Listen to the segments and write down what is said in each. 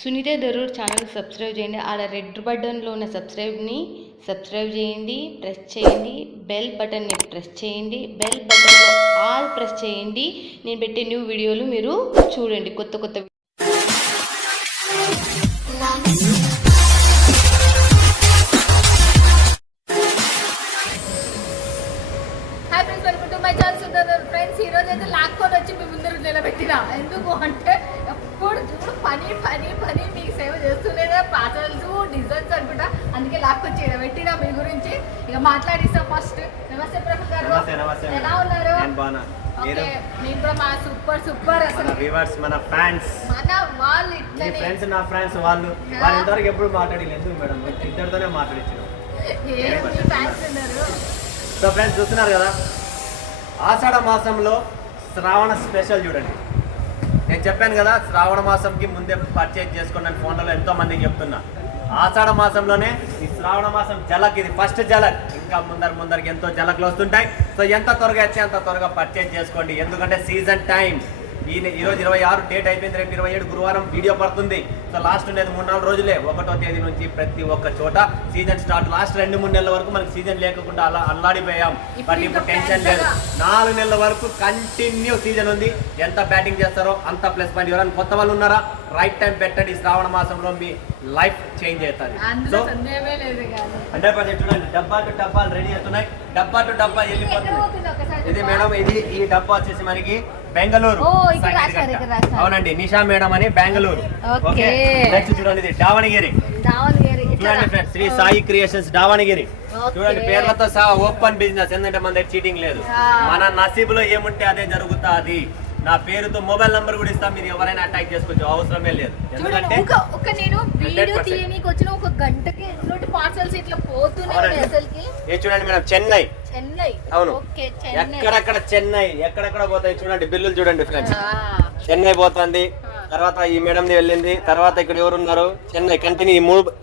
Sunitha Darur channel subscribe చేయండి. ఆడ red బటన్లో ఉన్న సబ్స్క్రైబ్ చేయండి, ప్రెస్ చేయండి. బెల్ బటన్ని ప్రెస్ చేయండి. బెల్ బటన్లో ఆల్ ప్రెస్ చేయండి. నేను పెట్టే న్యూ వీడియోలు మీరు చూడండి. కొత్త ఫ్రెండ్స్, ఈ రోజు అయితే లాక్కొని వచ్చి మీ ముందర నిలబెట్టిన. ఎందుకు అంటే ఎప్పుడు చూడు పని పని పని మీకు సేవ చేస్తుండేదా, పాటల్స్ డిజైన్స్ అనుకుంటా. అందుకే లాక్కొచ్చి నిలబెట్టిన మీ గురించి. ఇక మాట్లాడిస్తాం ఫస్ట్. నమస్తే ప్రఫుల్ గారు, ఎలా ఉన్నారు? నేను కూడా మా సూపర్ అసలు మన ఫ్యాన్స్ మన వాళ్ళు ఇట్లా ఫ్రెండ్స్, నా ఫ్రెండ్స్ వాళ్ళు ఇంతవరకు ఎప్పుడు మాట్లాడలేదు. ఎందుకు మేడం, ఇద్దరితోనే మాట్లాడించారు. ఫ్యాన్స్ ఉన్నారు. సో ఫ్రెండ్స్ చూస్తున్నారు కదా, ఆషాఢ మాసంలో శ్రావణ స్పెషల్ చూడండి. నేను చెప్పాను కదా, శ్రావణ మాసంకి ముందే పర్చేజ్ చేసుకున్నాను. ఫోన్లలో ఎంతో మందికి చెప్తున్నా. ఆషాఢ మాసంలోనే ఈ శ్రావణ మాసం జలక్, ఇది ఫస్ట్ జలక్. ఇంకా ముందరికి ఎంతో జలక్లు వస్తుంటాయి. సో ఎంత త్వరగా అయితే అంత త్వరగా పర్చేజ్ చేసుకోండి, ఎందుకంటే సీజన్ టైం. ఈరోజు 26 డేట్ అయిపోయింది. రేపు 27 గురువారం వీడియో పడుతుంది. సో లాస్ట్ ఉండేది 3-4 రోజులే. 1వ తేదీ నుంచి ప్రతి ఒక్క చోట సీజన్ స్టార్ట్. లాస్ట్ 2-3 నెలల వరకు మనకి సీజన్ లేకుండా అలా అల్లాడిపోయాం. బట్ ఇప్పుడు టెన్షన్ లేదు. 4 నెలల వరకు కంటిన్యూ సీజన్ ఉంది. ఎంత బ్యాటింగ్ చేస్తారో అంత ప్లస్ పాయింట్. ఎవరైనా కొత్త వాళ్ళు ఉన్నారా, రైట్ టైం పెట్టండి. శ్రావణ మాసంలో మీ లైఫ్ చేంజ్ అవుతుంది. సో 100% చూడండి, డబ్బాలు రెడీ అవుతున్నాయి. డబ్బా టు డబ్బా వెళ్ళిపోతుంది. ఇది మేడం, ఈ డబ్బా వచ్చేసి మనకి బెంగళూరు. అవునండి, నిషా మేడం అని బెంగళూరు. ఓకే, నెక్స్ట్ చూడండి, ఇది దావణగిరి. చూడండి ఫ్రెండ్స్, శ్రీ సాయి క్రియేషన్స్ దావణగిరి. చూడండి, పేర్లతో సహా ఓపెన్ బిజినెస్. ఎందుకంటే మన దగ్గర చీటింగ్ లేదు. మన నసీబులో ఏముంటే అదే జరుగుతుంది. నా పేరుతో మొబైల్ నంబర్ కూడా ఇస్తాం. మీరు ఎవరైనా అటాక్ చేసుకోవచ్చు, అవసరమే లేదు. ఎందుకంటే నేను వీడియో తీయనీకి వచ్చిన ఒక గంటకి ఎన్నోటి పార్సల్స్ ఇట్లా పోతున్నాయి అసలుకి. ఏ చూడండి మేడం, చెన్నై. అవును, ఎక్కడెక్కడ చెన్నై, ఎక్కడెక్కడ పోతాయి చూడండి. బిల్లులు చూడండి ఫ్రెండ్స్. చెన్నై పోతుంది. తర్వాత ఈ మేడం వెళ్ళింది. తర్వాత ఇక్కడ ఎవరున్నారు, చెన్నై. కంటిన్యూ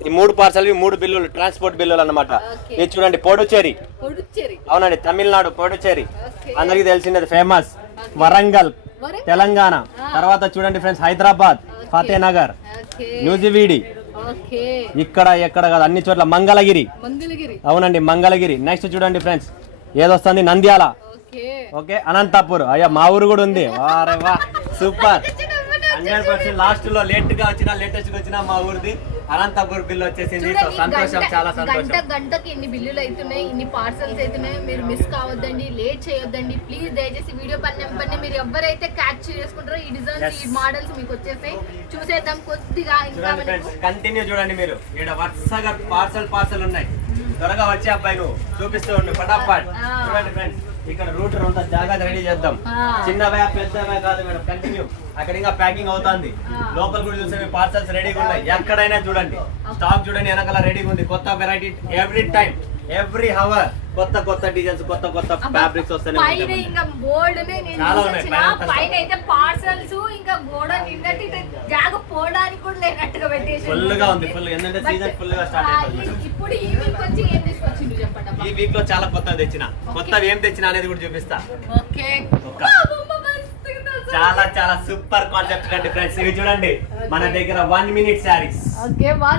ఈ మూడు పార్సల్ 3 బిల్లులు, ట్రాన్స్పోర్ట్ బిల్లులు అన్నమాట. ఇది చూడండి, పొడుచేరి. అవునండి, తమిళనాడు పొడుచేరి. అందరికి తెలిసింది, ఫేమస్. వరంగల్ తెలంగాణ. తర్వాత చూడండి ఫ్రెండ్స్, హైదరాబాద్, ఫతేనగర్, న్యూజివీడి. ఇక్కడ ఎక్కడ కాదు, అన్ని చోట్ల. మంగళగిరి. అవునండి, మంగళగిరి. నెక్స్ట్ చూడంండి ఫ్రెండ్స్, ఏదొస్తుంది, నంద్యాల. ఓకే, అనంతపూర్. అయ్యా, మా ఊరు కూడా ఉంది. వారే వా, సూపర్. 100% లాస్ట్ లో లేటెస్ట్ గా వచ్చిన మా ఊరిది అనంతపూర్ బిల్లు వచ్చేసింది. సంతోషం, చాలా సంతోషం. గంటకి ఇన్ని బిల్లులు అవుతున్నాయి, ఇన్ని పార్సల్స్ అవుతున్నాయి. మీరు మిస్ కావద్దండి, లేట్ చేయొద్దండి ప్లీజ్. దయచేసి వీడియో పని మీరు ఎవరైతే క్యాచ్ చేసుకుంటారో ఈ డిజైన్స్, ఈ మోడల్స్ మీకు వచ్చేసాయి. చూసేద్దాం కొద్దిగా. కంటిన్యూ చూడండి మీరు. ఇక్కడ వరుసగా పార్సల్ ఉన్నాయి. త్వరగా వచ్చే అబ్బాయి నువ్వు చూపిస్తూ ఉండు, ఫటాఫట్. చూడండి ఫ్రెండ్స్, ఇక్కడ రూటర్ అంతా జాగ్రత్త రెడీ చేద్దాం. చిన్నవే పెద్దవే కాదు మేడం, కంటిన్యూ. అక్కడ ఇంకా ప్యాకింగ్ అవుతుంది. లోపల కూడా చూసే పార్సల్స్ రెడీగా ఉన్నాయి. ఎక్కడైనా చూడండి, స్టాక్ చూడండి, వెనకాల రెడీగా ఉంది. కొత్త variety every time, every hour కొత్త డిజైన్స్, కొత్త ఫ్యాబ్రిక్స్ వస్తాయి. చాలా ఉన్నాయి. పార్సల్స్ ఇంకా గోడ నిన్నటి జాగ పోవడానికి కూడా లేనట్టుగా పెట్టేసి ఫుల్ గా ఉంది. ఫుల్ ఎందుకంటే సీజన్ ఫుల్ గా స్టార్ట్ అయిపోయింది. ఇప్పుడు ఈ వీక్ వచ్చి ఏం తీసుకొచ్చింది చెప్పండి. ఈ వీక్ లో చాలా కొత్తవి తెచ్చిన. కొత్తవి ఏం తెచ్చినా అనేది కూడా చూపిస్తా. చాలా సూపర్ కాన్సెప్ట్ అండి ఫ్రెండ్స్. ఇవి చూడండి, మన దగ్గర 1 minute శారీస్.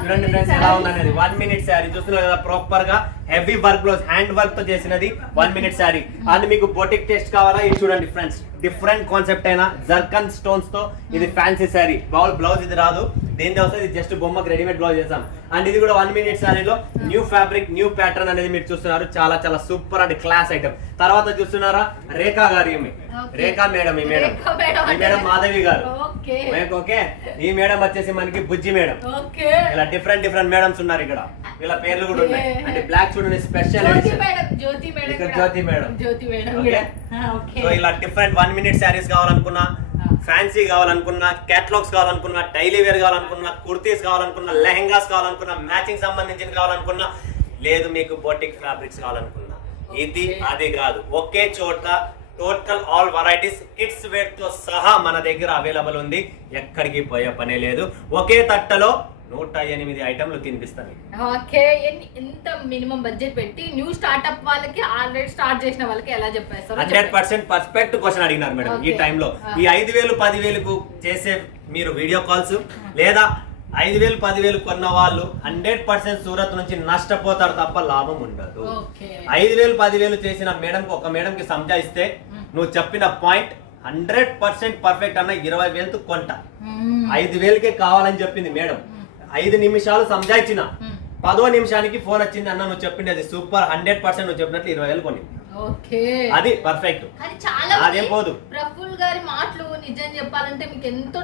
చూడండి ఫ్రెండ్స్, ఎలా ఉందనేది. 1 minute శారీ చూస్తున్నారు కదా, ప్రాపర్ గా heavy work blouse, hand work తో చేసినది 1 minute శారీ. అండ్ మీకు బొటిక్ టెస్ట్ కావాలా, ఇది చూడండి ఫ్రెండ్స్. డిఫరెంట్ కాన్సెప్ట్ అయినా జర్కన్ స్టోన్స్ తో ఇది ఫ్యాన్సీ శారీ. బ్లౌజ్ ఇది రాదు, దేని వస్తుంది, జస్ట్ బొమ్మకి రెడీమేడ్ బ్లౌజ్ చేసాం. అండ్ ఇది కూడా 1 minute శారీలో న్యూ ఫ్యాబ్రిక్, న్యూ ప్యాటర్న్ అనేది మీరు చూస్తున్నారు. చాలా సూపర్ అండ్ క్లాస్ ఐటమ్. తర్వాత చూస్తున్నారా, రేఖా గారు. రేఖా మేడం, ఈ మేడం మాధవి గారు. ఓకే, ఈ మేడం వచ్చేసి మనకి బుజ్జి మేడం. ఇలా డిఫరెంట్ మేడమ్స్ ఉన్నారు ఇక్కడ. వీళ్ళ పేర్లు కూడా ఉన్నాయి. అంటే బ్లాక్ చూడండి, స్పెషల్ జ్యోతి మేడం. సో ఇలా డిఫరెంట్ 1 minute శారీస్ కావాలనుకున్నా, ఫ్యాన్సీ కావాలనుకున్నా, క్యాటలాగ్స్ కావాలనుకున్నా, డైలీ వేర్ కావాలనుకున్నా, కుర్తీస్ కావాలనుకున్నా, లెహెంగాస్ కావాలనుకున్నా, మ్యాచింగ్ సంబంధించిన కావాలనుకున్నా, లేదు మీకు బొటిక్ ఫ్యాబ్రిక్స్ కావాలనుకున్నా, ఇది అది కాదు, ఒకే చోట total all varieties kids wear తో సహా మన దగ్గర అవైలబుల్ ఉంది. ఎక్కడికి పోయే పనే లేదు. ఒకే తట్టలో 108 ఐటమ్లు తినిపిస్తాను. ఓకే, ఎంత మినిమం బడ్జెట్ పెట్టి న్యూ స్టార్ట్అప్ వాళ్ళకి, ఆల్రెడీ స్టార్ట్ చేసిన వాళ్ళకి ఎలా చెప్పేస్తారు? 100% పర్ఫెక్ట్ క్వశ్చన్ అడిగినారు మేడం. ఈ టైంలో ఈ 5,000 10,000కు చేసే మీరు వీడియో కాల్స్ లేదా 5,000 10,000 కొన్న వాళ్ళు 100% సూరత్ నుంచి నష్టపోతారు తప్ప లాభం ఉండదు. 5,000 10,000 చేసిన మేడంకి ఒక మేడంకి సంజాయిస్తే నువ్వు చెప్పిన పాయింట్ 100% పర్ఫెక్ట్ అన్న 20,000 కొంట. 5,000కే కావాలని చెప్పింది మేడం. 5 నిమిషాలు సంజాయించిన 10వ నిమిషానికి ఫోన్ వచ్చింది అన్న నువ్వు చెప్పింది అది సూపర్ 100% నువ్వు చెప్పినట్లు 20,000 కొని. అది పర్ఫెక్ట్. కానీ చాలా అదేం పోదు. ప్రఫుల్ గారి మాటలు నిజం చెప్పాలంటే మీకు ఎంతో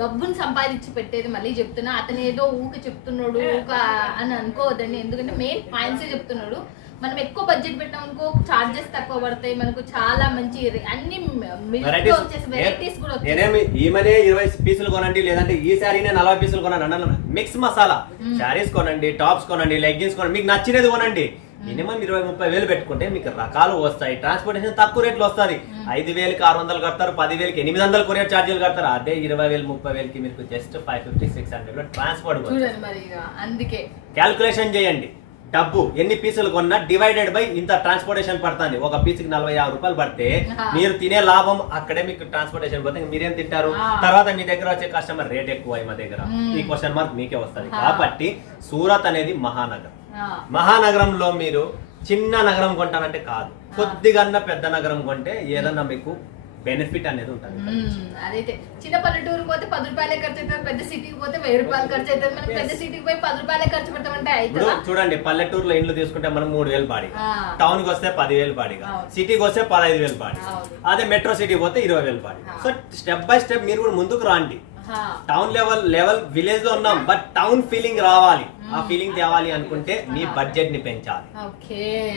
డబ్బుని సంపాదించి పెట్టేది. మళ్ళీ చెప్తున్నా, అతను ఏదో ఊక చెప్తున్నాడు ఊక అని అనుకోవద్దండి. ఎందుకంటే మెయిన్ పాయింట్సే చెప్తున్నాడు. మనం ఎక్కువ బడ్జెట్ పెట్టాం అనుకో చార్జెస్ తక్కువ పడతాయి, మనకు చాలా మంచి అన్ని వెరైటీస్ కూడా వచ్చాయి. నేనేమి ఈమెనే 20 పీసులు కొనండి లేదంటే ఈ శారీనే 40 పీసులు కొనండి అన్నాను. మిక్స్ మసాలా శారీస్ కొనండి, టాప్స్ కొనండి, లెగ్గిన్స్ కొనండి, మీకు నచ్చినది కొనండి. మినిమం 20-30 వేలు పెట్టుకుంటే మీకు రకాలు వస్తాయి. ట్రాన్స్పోర్టేషన్ తక్కువ రేట్లు వస్తుంది. 5,000కి 600 కడతారు, 10,000కి 800 కొరియర్ ఛార్జీలు కడతారు. అదే 20,000-30,000కి మీకు జస్ట్ 550-600 ట్రాన్స్పోర్ట్. అందుకే క్యాల్కులేషన్ చేయండి. డబ్బు ఎన్ని పీసులు కొన్నా డివైడెడ్ బై ఇంత ట్రాన్స్పోర్టేషన్ పడుతుంది. ఒక పీసుకి 45 రూపాయలు పడితే మీరు తినే లాభం అక్కడే మీకు ట్రాన్స్పోర్టేషన్ పోతే మీరేం తింటారు? తర్వాత మీ దగ్గర వచ్చే కస్టమర్ రేట్ ఎక్కువ మా దగ్గర, ఈ క్వశ్చన్ మార్క్ మీకే వస్తుంది. కాబట్టి సూరత్ అనేది మహానగరం. మహానగరంలో మీరు చిన్న నగరం కొంటానంటే కాదు, కొద్దిగా పెద్ద నగరం కొంటే ఏదన్నా మీకు బెనిఫిట్ అనేది ఉంటుంది. అదైతే చిన్న పల్లెటూరు పోతే 10 రూపాయలే ఖర్చు అవుతుంది, పెద్ద సిటీకి పోతే 1000 రూపాయలు ఖర్చు అవుతుంది. మనం పెద్ద సిటీకి పోయి 10 రూపాయలే ఖర్చు పెడతామంటే అయితే చూడండి, పల్లెటూరులో ఇండ్లు తీసుకుంటే మనం 3,000 బాడీ, టౌన్ కి వస్తే 10,000 బాడీగా, సిటీకి వస్తే 15,000 బాడీ, అదే మెట్రో సిటీ పోతే 20,000 body. So step by step మీరు కూడా ముందుకు రాండి. టౌన్ లెవెల్ విలేజ్ లో ఉన్నాం, బట్ టౌన్ ఫీలింగ్ రావాలి. ఆ ఫీలింగ్ తేవాలి అనుకుంటే మీ బడ్జెట్ ని పెంచాలి.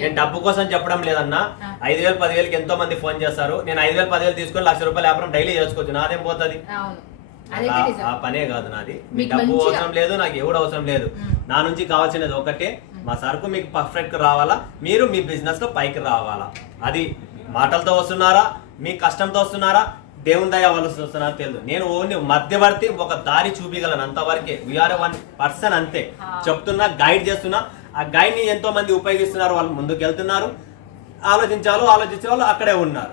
నేను డబ్బు కోసం చెప్పడం లేదన్నా. 5,000 10,000కి ఎంతో మంది ఫోన్ చేస్తారు. నేను 5,000 10,000 తీసుకొని 1,00,000 రూపాయలు వ్యాపారం డైలీ చేసుకోవచ్చు. నాదేం పోతుంది? ఆ పనే కాదు నాది. మీ డబ్బు అవసరం లేదు, నాకు ఎవడు అవసరం లేదు. నా నుంచి కావాల్సినది ఒకటే, మా సరుకు మీకు పర్ఫెక్ట్ రావాలా, మీరు మీ బిజినెస్ లో పైకి రావాలా. అది మాటలతో వస్తున్నారా, మీ కష్టంతో వస్తున్నారా, దేవుని దయ వాళ్ళు వస్తున్నారో తెలియదు. నేను ఓన్లీ మధ్యవర్తి, ఒక దారి చూపించగలను, అంతవరకే. వీఆర్ 1% అంతే. చెప్తున్నా, గైడ్ చేస్తున్నా. ఆ గైడ్ ని ఎంతో మంది ఉపయోగిస్తున్నారు, వాళ్ళు ముందుకు వెళ్తున్నారు. ఆలోచించే వాళ్ళు అక్కడే ఉన్నారు.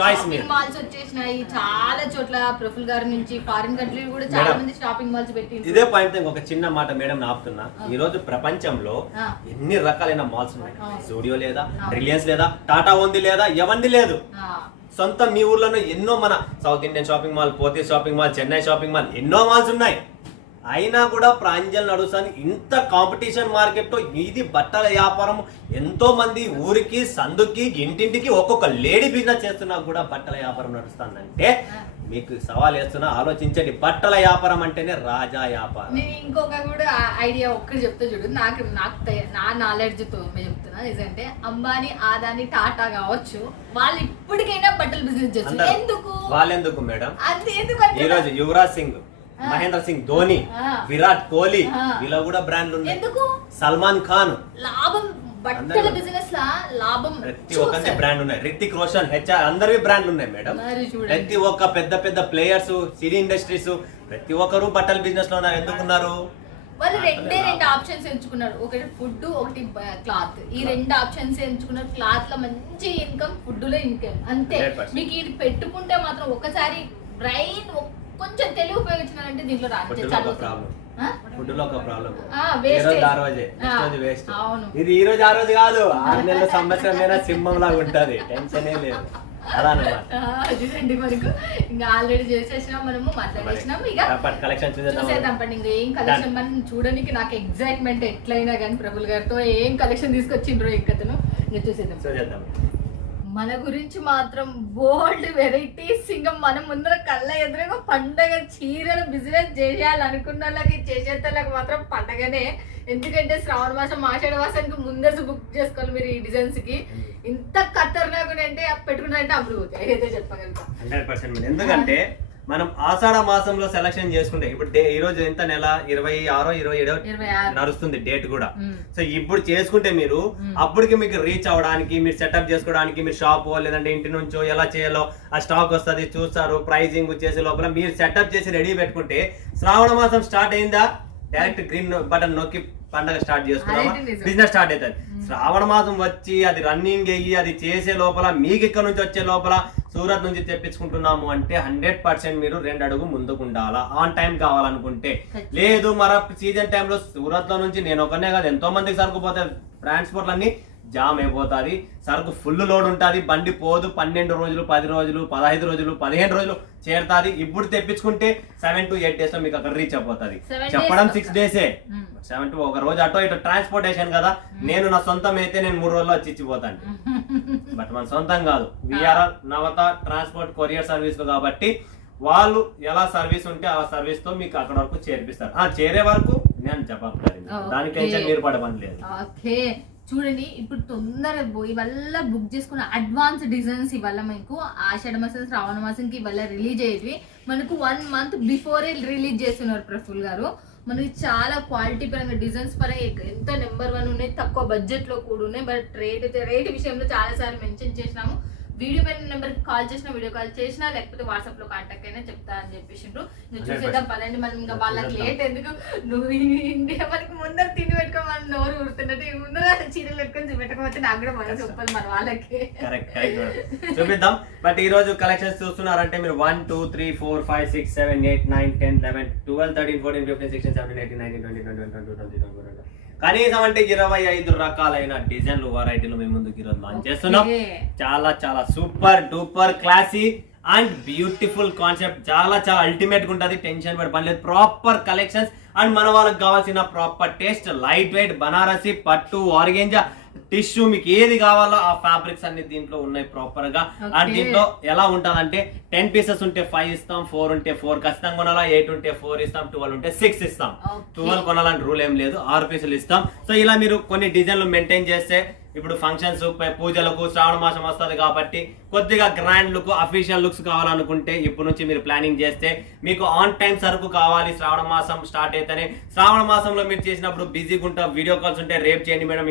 చాయిస్ మాల్స్ వచ్చేసినాయి చాలా చోట్ల. ప్రఫుల్ గారి నుంచి ఫారిన్ కంట్రీ కూడా చాలా మంది షాపింగ్ మాల్స్ పెట్టి. ఇదే పాయింట్ ఒక చిన్న మాట మేడం ఆపుతున్నా. ఈ రోజు ప్రపంచంలో ఎన్ని రకాలైన మాల్స్ ఉన్నాయి. జూడియో లేదా, రిలయన్స్ లేదా, టాటా ఉంది లేదా, ఎవండి లేదు. సొంత మీ ఊర్లోనే ఎన్నో, మన సౌత్ ఇండియన్ షాపింగ్ మాల్, పోతే shopping mall, Chennai shopping mall, ఎన్నో మాల్స్ ఉన్నాయి. అయినా కూడా ప్రాంజల్ నడుస్తాను ఇంత కాంపిటీషన్ మార్కెట్ లో. ఇది బట్టల వ్యాపారం, ఎంతో మంది ఊరికి సందుకి ఇంటింటికి ఒక్కొక్క లేడీ బిజినెస్ చేస్తున్నా కూడా బట్టల వ్యాపారం నడుస్తుందంటే మీకు సవాల్ వేస్తున్నా, ఆలోచించండి. బట్టల వ్యాపారం అంటేనే రాజా వ్యాపారం. నేను ఇంకొక కూడా ఐడియా ఒక్కటి చెప్తా చూడు. నాకు నా నాలెడ్జ్ తో చెప్తున్నా. నిజంటే అంబానీ, ఆదాని, టాటా కావచ్చు, వాళ్ళు ఇప్పటికైనా బట్టల బిజినెస్ చేస్తారు. ఎందుకు? వాళ్ళెందుకు మేడం? అది ఎందుకంటే ఈ రోజు యువరాజ్ సింగ్, మహేంద్ర సింగ్ ధోని, విరాట్ కోహ్లీ, ఇలా కూడా బ్రాండ్లు ఉన్నాయి. ఎందుకు? సల్మాన్ ఖాన్. లాభం బట్టల బిజినెస్ లా లాభం. ప్రతి ఒక్కరికి బ్రాండ్ ఉన్నాయి. రితిక్ రోషన్, హెచ్ఆర్, అందరివి బ్రాండ్లు ఉన్నాయి మేడం. ప్రతి ఒక్క పెద్ద పెద్ద ప్లేయర్స్, సినీ ఇండస్ట్రీస్, ప్రతి ఒక్కరు బట్టల బిజినెస్ లో ఉన్నారు. ఎందుకున్నారు? వాళ్ళు రెండు ఆప్షన్స్ ఎంచుకున్నారు. ఒకటి ఫుడ్, ఒకటి క్లాత్. ఈ 2 ఆప్షన్స్ ఎంచుకున్నారు. క్లాత్ లో మంచి ఇన్కమ్, ఫుడ్ లో ఇన్కమ్. అంతే. మీకు ఇది పెట్టుకుంటే మాత్రం ఒకసారి బ్రెయిన్ కొంచెం తెలివి ఉపయోగించినారంటే దీంట్లో ఫుడ్ లో ఒక ప్రాబ్లం. ఇది ఈ రోజు ఆ రోజు కాదు, 6 నెలల సంవత్సరం సింహం లాగా ఉంటది. టెన్షన్ లేదు. అదండి మనకు ఇంకా ఆల్రెడీ చేసేసినాం, మనము మాట్లాడేసినాం. ఇక కలెక్షన్ చూసేద్దాం పండి. ఇంకా ఏం కలెక్షన్ మనం చూడడానికి నాకు ఎగ్జైట్మెంట్ ఎట్లయినా కానీ ప్రఫుల్ గారితో ఏం కలెక్షన్ తీసుకొచ్చిండ్రో ఇంకతను ఇంకా చూసేద్దాం. మన గురించి మాత్రం బోల్డ్ వెరైటీస్. ఇంకా మనం ముందర కళ్ళ ఎదురుగా పండగ చీరలు బిజినెస్ చేయాలనుకున్న వాళ్ళకి, చేసేతలకు మాత్రం పండగనే. ఎందుకంటే శ్రావణ మాసం, ఆషాఢ మాసానికి ముందే బుక్ చేసుకోవాలి మీరు ఈ డిజైన్స్ కి. ఇంత ఖతర్నాక్ అంటే పెట్టుకున్నారంటే అప్పుడు పోతాయి, అయితే చెప్పగలుగుతా 100%. ఎందుకంటే మనం ఆషాఢ మాసంలో సెలక్షన్ చేసుకుంటే, ఇప్పుడు ఈ రోజు ఎంత నెల 26 27 నడుస్తుంది డేట్ కూడా. సో ఇప్పుడు చేసుకుంటే మీరు అప్పటికి మీకు రీచ్ అవడానికి, మీరు సెటప్ చేసుకోవడానికి, మీరు షాప్ లేదంటే ఇంటి నుంచో ఎలా చేయాలో ఆ స్టాక్ వస్తుంది, చూస్తారు, ప్రైజింగ్ చేసే లోపల మీరు సెటప్ చేసి రెడీ పెట్టుకుంటే శ్రావణ మాసం స్టార్ట్ అయిందా, డైరెక్ట్ గ్రీన్ బటన్ నొక్కి పండగ స్టార్ట్ చేసుకున్నామా, బిజినెస్ స్టార్ట్ అవుతుంది. శ్రావణ మాసం వచ్చి అది రన్నింగ్ అయ్యి అది చేసే లోపల మీకు ఇక్కడ నుంచి వచ్చే లోపల సూరత్ నుంచి తెప్పించుకుంటున్నాము అంటే 100% మీరు 2 అడుగు ముందుకు ఉండాలా, ఆన్ టైం కావాలనుకుంటే. లేదు మరి సీజన్ టైంలో సూరత్ లో నుంచి నేను ఒకనే కాదు ఎంతో మందికి సరుకుపోతే ట్రాన్స్పోర్ట్ అన్ని జామ్ అయిపోతుంది, సరుకు ఫుల్ లోడ్ ఉంటుంది, బండి పోదు, 12 రోజులు 10 రోజులు 15 రోజులు 15 రోజులు చేరుతుంది. ఇప్పుడు తెప్పించుకుంటే 7 to 8 days లో మీకు అక్కడ రీచ్ అయిపోతుంది. చెప్పడం 6 days, 7 to ఒక రోజు అటో ఇటో ట్రాన్స్పోర్టేషన్ కదా. నేను నా సొంతం అయితే నేను 3 రోజుల్లో వచ్చి ఇచ్చిపోతాను. బట్ మన సొంతం కాదు, విఆర్ఆర్ నవత ట్రాన్స్పోర్ట్ కొరియర్ సర్వీస్ కాబట్టి వాళ్ళు ఎలా సర్వీస్ ఉంటే ఆ సర్వీస్ తో మీకు అక్కడ వరకు చేర్పిస్తారు. చేరే వరకు నేను జవాబుదారీ, దానికైతే మీరు పడమని లేదు. చూడండి ఇప్పుడు తొందరగా ఇవల్ల బుక్ చేసుకున్న అడ్వాన్స్ డిజైన్స్ ఇవల్ల మీకు ఆషాఢ మాసం శ్రావణ మాసంకి ఇవల్ల రిలీజ్ అయ్యేవి మనకు 1 month బిఫోరే రిలీజ్ చేస్తున్నారు ప్రఫుల్ గారు. మనకి చాలా క్వాలిటీ పరంగా డిజైన్స్ పరంగా ఎంత నెంబర్ 1 ఉన్నాయి, తక్కువ బడ్జెట్ లో కూడా ఉన్నాయి. బట్ రేట్ విషయంలో చాలా సార్లు మెన్షన్ చేసినాము. వీడియో పైన నెంబర్ కాల్ చేసినా, వీడియో కాల్ చేసినా, లేకపోతే వాట్సాప్ లో కాంటాక్ట్ అయినా చెప్తా అని చెప్పేసిండ్రు. నువ్వు చూసేద్దాం పదండి, మనం ఇంకా వాళ్ళకి లేట్ ఎందుకు, నువ్వు ఇండియా మనకి ముందర తిని పెట్టుకో, మనం నోరు ఊరుతున్నట్టు ముందర చీరలు పెట్టుకొని చూపెట్టకపోతే నాకు కూడా మనసు చెప్పాలి మన వాళ్ళకి. చూపిద్దాం. బట్ ఈ రోజు కలెక్షన్స్ చూస్తున్నారంటే మీరు 1 2 3 4 5 6 7 8 9 10 11 12 13 14 15 16 17 18 19 20 21 22 23 24 కనీసం అంటే 25 రకాలైన డిజైన్లు వెరైటీలు మేము ముందుకు ఈరోజు లాంచ్ చేస్తున్నాం. చాలా చాలా super duper classy and beautiful concept, చాలా చాలా అల్టిమేట్ గా ఉంటుంది. టెన్షన్ పడి పని లేదు, ప్రాపర్ కలెక్షన్స్ అండ్ మన వాళ్ళకి కావాల్సిన proper taste, light weight, Banarasi, పట్టు, ఆర్గెంజా, టిష్యూ, మీకు ఏది కావాలో ఆ ఫ్యాబ్రిక్స్ అన్ని దీంట్లో ఉన్నాయి ప్రాపర్ గా. అండ్ దీంట్లో ఎలా ఉంటదంటే 10 pieces ఉంటే 5 ఇస్తాం, 4 ఉంటే 4 ఖచ్చితంగా కొనాలా, 8 ఉంటే 4 ఇస్తాం, 12 ఉంటే 6 ఇస్తాం. 12 కొనాలని రూల్ ఏం లేదు, 6 pieces ఇస్తాం. సో ఇలా మీరు కొన్ని డిజైన్లు మెయింటైన్ చేస్తే ఇప్పుడు ఫంక్షన్స్, పూజలకు, శ్రావణ మాసం వస్తుంది కాబట్టి కొద్దిగా గ్రాండ్ లుక్, అఫీషియల్ లుక్స్ కావాలనుకుంటే ఇప్పుడు నుంచి మీరు ప్లానింగ్ చేస్తే మీకు ఆన్ టైం సరుకు కావాలి. శ్రావణ మాసం స్టార్ట్ అయితేనే, శ్రావణ మాసంలో మీరు చేసినప్పుడు బిజీగా ఉంటా, వీడియో కాల్స్ ఉంటే రేపు చేయండి మేడం,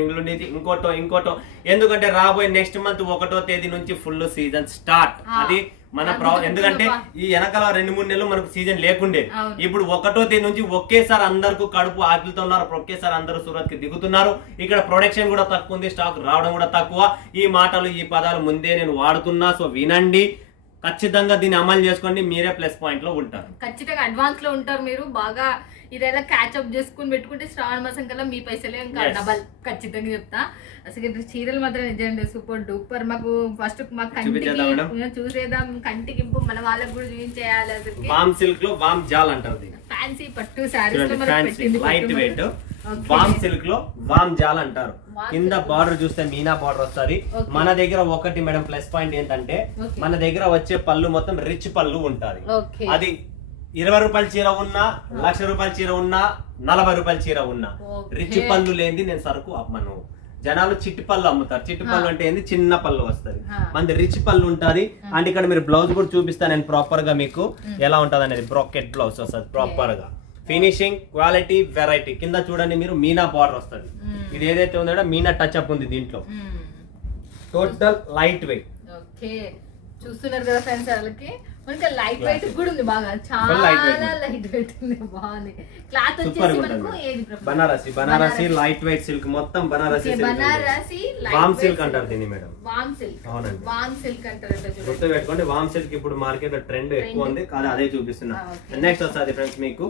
ఇంకోటో ఎందుకంటే రాబోయే నెక్స్ట్ మంత్ 1వ తేదీ నుంచి ఫుల్ సీజన్ స్టార్ట్. అది మన ఎందుకంటే ఈ వెనకాల 2-3 నెలలు మనకు సీజన్ లేకుండే, ఇప్పుడు 1వ తేదీ నుంచి ఒకేసారి అందరికి కడుపు ఆకలితో ఉన్నారు, ఒకేసారి అందరూ సూరత్ కి దిగుతున్నారు. ఇక్కడ ప్రొడక్షన్ కూడా తక్కువ ఉంది, స్టాక్ రావడం కూడా తక్కువ. ఈ మాటలు ఈ పదాలు ముందే నేను వాడుతున్నా, సో వినండి, ఖచ్చితంగా దీన్ని అమలు చేసుకోండి, మీరే ప్లస్ పాయింట్ లో ఉంటారు, ఖచ్చితంగా అడ్వాన్స్ లో ఉంటారు మీరు. బాగా ఇదేలా క్యాచ్అప్ చేసుకుని పెట్టుకుంటే శ్రావణ మాసం కల్లా మీ పైసలే ఇంకా డబల్, ఖచ్చితంగా చెప్తా. అసలు చీరలు మాత్రం నిజండి సూపర్ డూపర్. మాకు ఫస్ట్ మాకు కంటికి చూసేద్దాం, కంటికి మన వాళ్ళకి కూడా చూపించేయాలి. అసలు వామ్ సిల్క్ లో వామ్ జాల్ అంటారు, ఫ్యాన్సీ పట్టు సారీస్ లైట్ వెయిట్ వామ్ సిల్క్ లో వామ్ జాల్ అంటారు. కింద బార్డర్ చూస్తే మీనా బార్డర్ వస్తుంది. మన దగ్గర ఒకటి మేడం ప్లస్ పాయింట్ ఏంటంటే మన దగ్గర వచ్చే పళ్ళు మొత్తం రిచ్ పళ్ళు ఉంటది. అది 20 రూపాయల చీర ఉన్నా, 1,00,000 రూపాయల చీర ఉన్నా, 40 రూపాయల చీర ఉన్నా, రిచ్ పళ్ళు లేనిది నేను సరుకు అమ్మను. జనాలు చిట్టి పళ్ళు అమ్ముతారు. చిట్టి పళ్ళు అంటే ఏంది, చిన్న పళ్ళు వస్తుంది. మనది రిచ్ పళ్ళు ఉంటది. అండ్ ఇక్కడ మీరు బ్లౌజ్ కూడా చూపిస్తాను నేను ప్రాపర్ గా మీకు ఎలా ఉంటది అనేది. బ్రాకెట్ బ్లౌజ్ వస్తుంది ప్రాపర్ గా, ఫినిషింగ్, క్వాలిటీ, వెరైటీ. కింద చూడండి మీరు మీనా బార్డర్ వస్తుంది. ఇది ఏదైతే ఉందో మీనా టచ్ అప్ ఉంది దీంట్లో. Total light weight. చూస్తున్నారు కదా ఫ్రెండ్స్, వాళ్ళకి మనకి లైట్ వెయిట్ కూడా ఉంది, బాగా చాలా లైట్ వెయిట్ ఉంది, బాగుంది. క్లాత్ వచ్చేసి మనకు ఏది బనారసి లైట్ వెయిట్ సిల్క్, మొత్తం బనారసి వామ్ సిల్క్ అంటారు దీన్ని మేడం. వామ్ సిల్క్, అవునండి, వామ్ సిల్క్ అంటారు. గుర్తు పెట్టుకోండి, వామ్ సిల్క్ ఇప్పుడు మార్కెట్ లో ట్రెండ్ ఎక్కువ ఉంది, కానీ అదే చూపిస్తున్నా. నెక్స్ట్ వస్తుంది ఫ్రెండ్స్ మీకు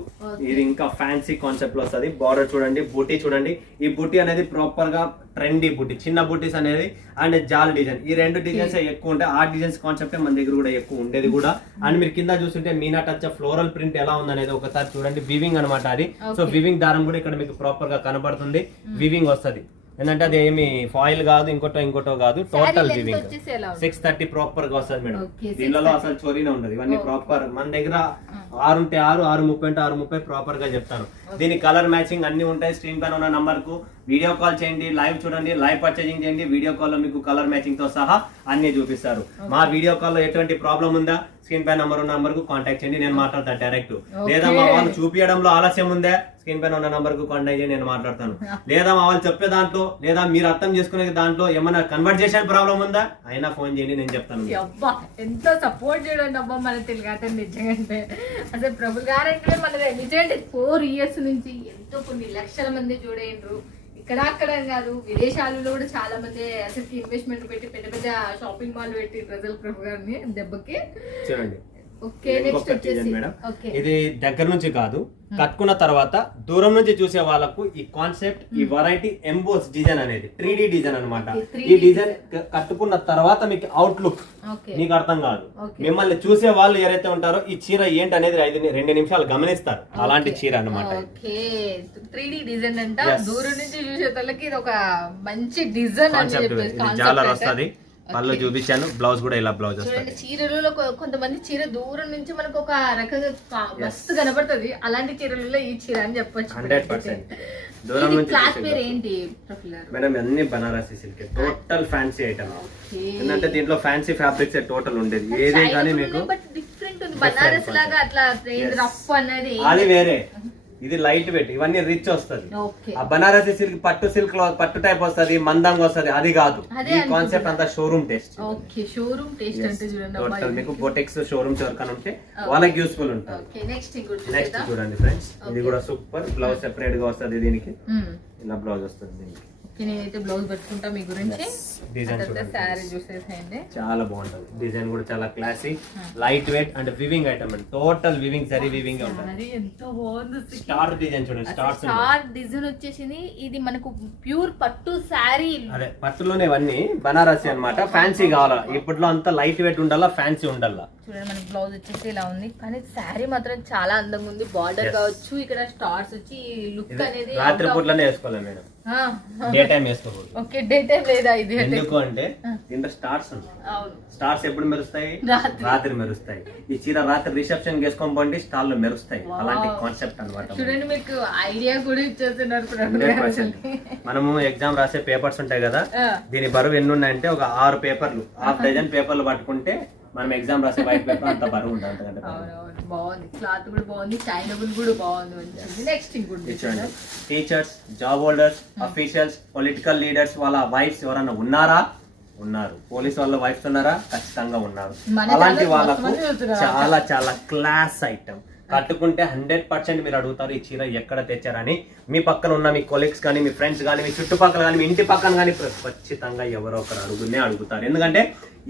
ఇది ఇంకా ఫ్యాన్సీ కాన్సెప్ట్ లో వస్తుంది. బార్డర్ చూడండి, బూటీ చూడండి. ఈ బూటీ అనేది ప్రాపర్ గా ట్రెండీ బూటీ, చిన్న బూటీస్ అనేది అండ్ జాల్ డిజైన్, ఈ 2 డిజైన్స్ ఎక్కువ ఉంటాయి. ఆ డిజైన్స్ కాన్సెప్ట్ మన దగ్గర కూడా ఎక్కువ ఉండేది కూడా. అండ్ మీరు కింద చూస్తుంటే మీనా టచ్ ఫ్లోరల్ ప్రింట్ ఎలా ఉందనేది ఒకసారి చూడండి. వివింగ్ అనమాట అది. సో వివింగ్ దారం కూడా ఇక్కడ మీకు ప్రాపర్ గా కనబడుతుంది. వివింగ్ వస్తుంది, ఎందుకంటే అది ఏమి ఫాయిల్ కాదు, ఇంకోటో కాదు, టోటల్ వివింగ్. 630 ప్రాపర్ గా వస్తుంది మేడం. దీనిలో అసలు చోరీనే ఉండదు, ఇవన్నీ ప్రాపర్. మన దగ్గర 6 ఉంటే 6, 630 ఉంటే 630 ప్రాపర్ గా చెప్తాను. దీని కలర్ మ్యాచింగ్ అన్ని ఉంటాయి. స్క్రీన్ పైన ఉన్న నంబర్ కు వీడియో కాల్ చేయండి, లైవ్ చూడండి, లైవ్ పర్చేజింగ్ చేయండి. వీడియో కాల్ లో మీకు కలర్ మ్యాచింగ్ తో సహా అన్ని చూపిస్తారు. మా వీడియో కాల్ లో ఎటువంటి ప్రాబ్లం ఉందా, స్క్రీన్ పైన నంబర్ కు కాంటాక్ట్ చేయండి, నేను మాట్లాడతాను డైరెక్ట్. లేదా మా వాళ్ళు చూపించడంలో ఆలస్యం ఉందా, స్క్రీన్ పైన ఉన్న నంబర్ కు కాంటాక్ట్ చేయండి, నేను మాట్లాడతాను. లేదా మా వాళ్ళు చెప్పే దాంట్లో, లేదా మీరు అర్థం చేసుకునే దాంట్లో ఏమైనా కన్వర్జేషన్ ప్రాబ్లం ఉందా, అయినా ఫోన్ చేయండి, నేను చెప్తాను. ఎంతో సపోర్ట్ చేయడం అబ్బా మన తెలుగు అతను నిజంగా. అసలు ప్రభు గారు అంటే మన నిజంగా 4 years నుంచి ఎంతో కొన్ని లక్షల మంది చూడేండ్రు. ఇక్కడ అక్కడ కాదు, విదేశాలలో కూడా చాలా మంది అసలు ఇన్వెస్ట్మెంట్ పెట్టి పెద్ద పెద్ద షాపింగ్ మాల్ పెట్టి రజల్ ప్రభు గారిని దెబ్బకి. చూడండి ఓకే నెక్స్ట్ వచ్చేసి మేడం, ఓకే ఇది దగ్గర నుంచి కాదు, కట్టుకున్న తర్వాత దూరం నుంచి చూసే వాళ్ళకు ఈ కాన్సెప్ట్, ఈ వెరైటీ ఎంబోస్ డిజైన్ అనేది 3D డిజైన్ అన్నమాట. ఈ డిజైన్ కట్టుకున్న తర్వాత మీకు అవుట్లుక్ మీకు అర్థం కాదు. మిమ్మల్ని చూసే వాళ్ళు ఎవరైతే ఉంటారో ఈ చీర ఏంటి అనేది 2 నిమిషాలు గమనిస్తారు. అలాంటి చీర అన్నమాట. ఓకే 3D డిజైన్ అంట. దూరం నుంచి చూసే వాళ్ళకి ఇది ఒక మంచి డిజైన్ అని చెప్పేసి జాలర్ వస్తుంది. పళ్ళు చూపించాను, బ్లౌజ్ కూడా ఇలా బ్లౌజ్ వస్తుంది. చీరలలో కొంతమంది చీర దూరం నుంచి మనకు ఒక రకంగా మస్తు కనబడుతుంది, అలాంటి చీరలలో ఈ చీర అని చెప్పొచ్చు. 100% దూరం నుంచి క్లాత్ పేరు ఏంటి మేడం? అన్ని Banarasi silk, total fancy item. ఎందుకంటే దీంట్లో ఫ్యాన్సీ ఫ్యాబ్రిక్స్ టోటల్ ఉండేది ఏదే కానీ మీకు డిఫరెంట్ ఉంది. బనారస్ లాగా అట్లా రఫ్ అనేది అది వేరే, ఇది లైట్ వెయిట్, ఇవన్నీ రిచ్ వస్తుంది. ఆ బనారసి సిల్క్ పట్టు సిల్క్ లో పట్టు టైప్ వస్తుంది, మందంగా వస్తుంది, అది కాదు. ఈ కాన్సెప్ట్ అంతా showroom taste. Okay showroom taste అంటే చూడండి టోటల్ మీకు బొటెక్స్ షోరూమ్స్ ఎవరికైనా ఉంటే వాళ్ళకి యూస్ఫుల్ ఉంటుంది. ఓకే నెక్స్ట్ చూడండి ఫ్రెండ్స్, ఇది కూడా సూపర్. బ్లౌజ్ సెపరేట్ గా వస్తుంది దీనికి, ఇలా బ్లౌజ్ వస్తుంది దీనికి. నేనైతే బ్లౌజ్ పెట్టుకుంటా మీ గురించి. డిజైన్ సారీ చూసేసేయండి, చాలా బాగుంటది. డిజైన్ కూడా చాలా classy, light weight and weaving item అండి. టోటల్ వివింగ్ సరీ వివింగ్ ఉంటుంది. ఎంత బాగుంది. స్టార్ డిజైన్ చూడండి, స్టార్ డిజైన్ వచ్చేసింది. ఇది మనకు ప్యూర్ పట్టు సారీ. అదే పట్టులోనే ఇవన్నీ బనారసి అన్నమాట. ఫ్యాన్సీ కావాలా, ఇప్పట్లో అంతా లైట్ వెయిట్ ఉండాలా, ఫ్యాన్సీ ఉండాలా. చూడండి మనకి బ్లౌజ్ వచ్చేసి ఇలా ఉంది, కానీ శారీ మాత్రం చాలా అందంగా ఉంది. బార్డర్ కావచ్చు, ఇక్కడ స్టార్స్ వచ్చి లుక్ అనేది రాత్రి పూట్లనే వేసుకోవాలి మేడం, డే టైం వేసుకోకూడదు. ఓకే డే టైం లేదా ఇది? ఎందుకు అంటే దీంట్లో స్టార్స్ ఉంటాయి. స్టార్స్ ఎప్పుడు మెరుస్తాయి? రాత్రి మెరుస్తాయి. ఈ చీర రాత్రి రిసెప్షన్ వేసుకొని పోండి, స్టాల్ లో మెరుస్తాయి. అలాంటి కాన్సెప్ట్ అన్నమాట. చూడండి మీకు ఐడియా కూడా ఇచ్చేస్తున్నారు. మనము ఎగ్జామ్ రాసే పేపర్స్ ఉంటాయి కదా, దీని బరువు ఎన్ని ఉన్నాయంటే ఒక 6 పేపర్లు, హాఫ్ డజన్ పేపర్లు పట్టుకుంటే మనం ఎగ్జామ్ రాసే వైట్ పేపర్ అంత బరువు ఉంటుంది. బాగుంది, క్లాత్ కూడా బాగుంది, చైనబుల్ కూడా బాగుంది. నెక్స్ట్ ఇంకోటి teachers, job holders, officials, political leaders వాళ్ళ వైఫ్స్ ఎవరన్నా ఉన్నారా? ఉన్నారు. పోలీస్ వాళ్ళ వైఫ్స్ ఉన్నారా? ఖచ్చితంగా ఉన్నారు. అలాంటి వాళ్ళకు చాలా చాలా క్లాస్ ఐటమ్. కట్టుకుంటే 100% మీరు అడుగుతారు ఈ చీర ఎక్కడ తెచ్చారని. మీ పక్కన ఉన్న మీ కొలీగ్స్ కానీ, మీ ఫ్రెండ్స్ కానీ, మీ చుట్టుపక్కల కానీ, మీ ఇంటి పక్కన కానీ ఖచ్చితంగా ఎవరో ఒకరు అడుగుతారు. ఎందుకంటే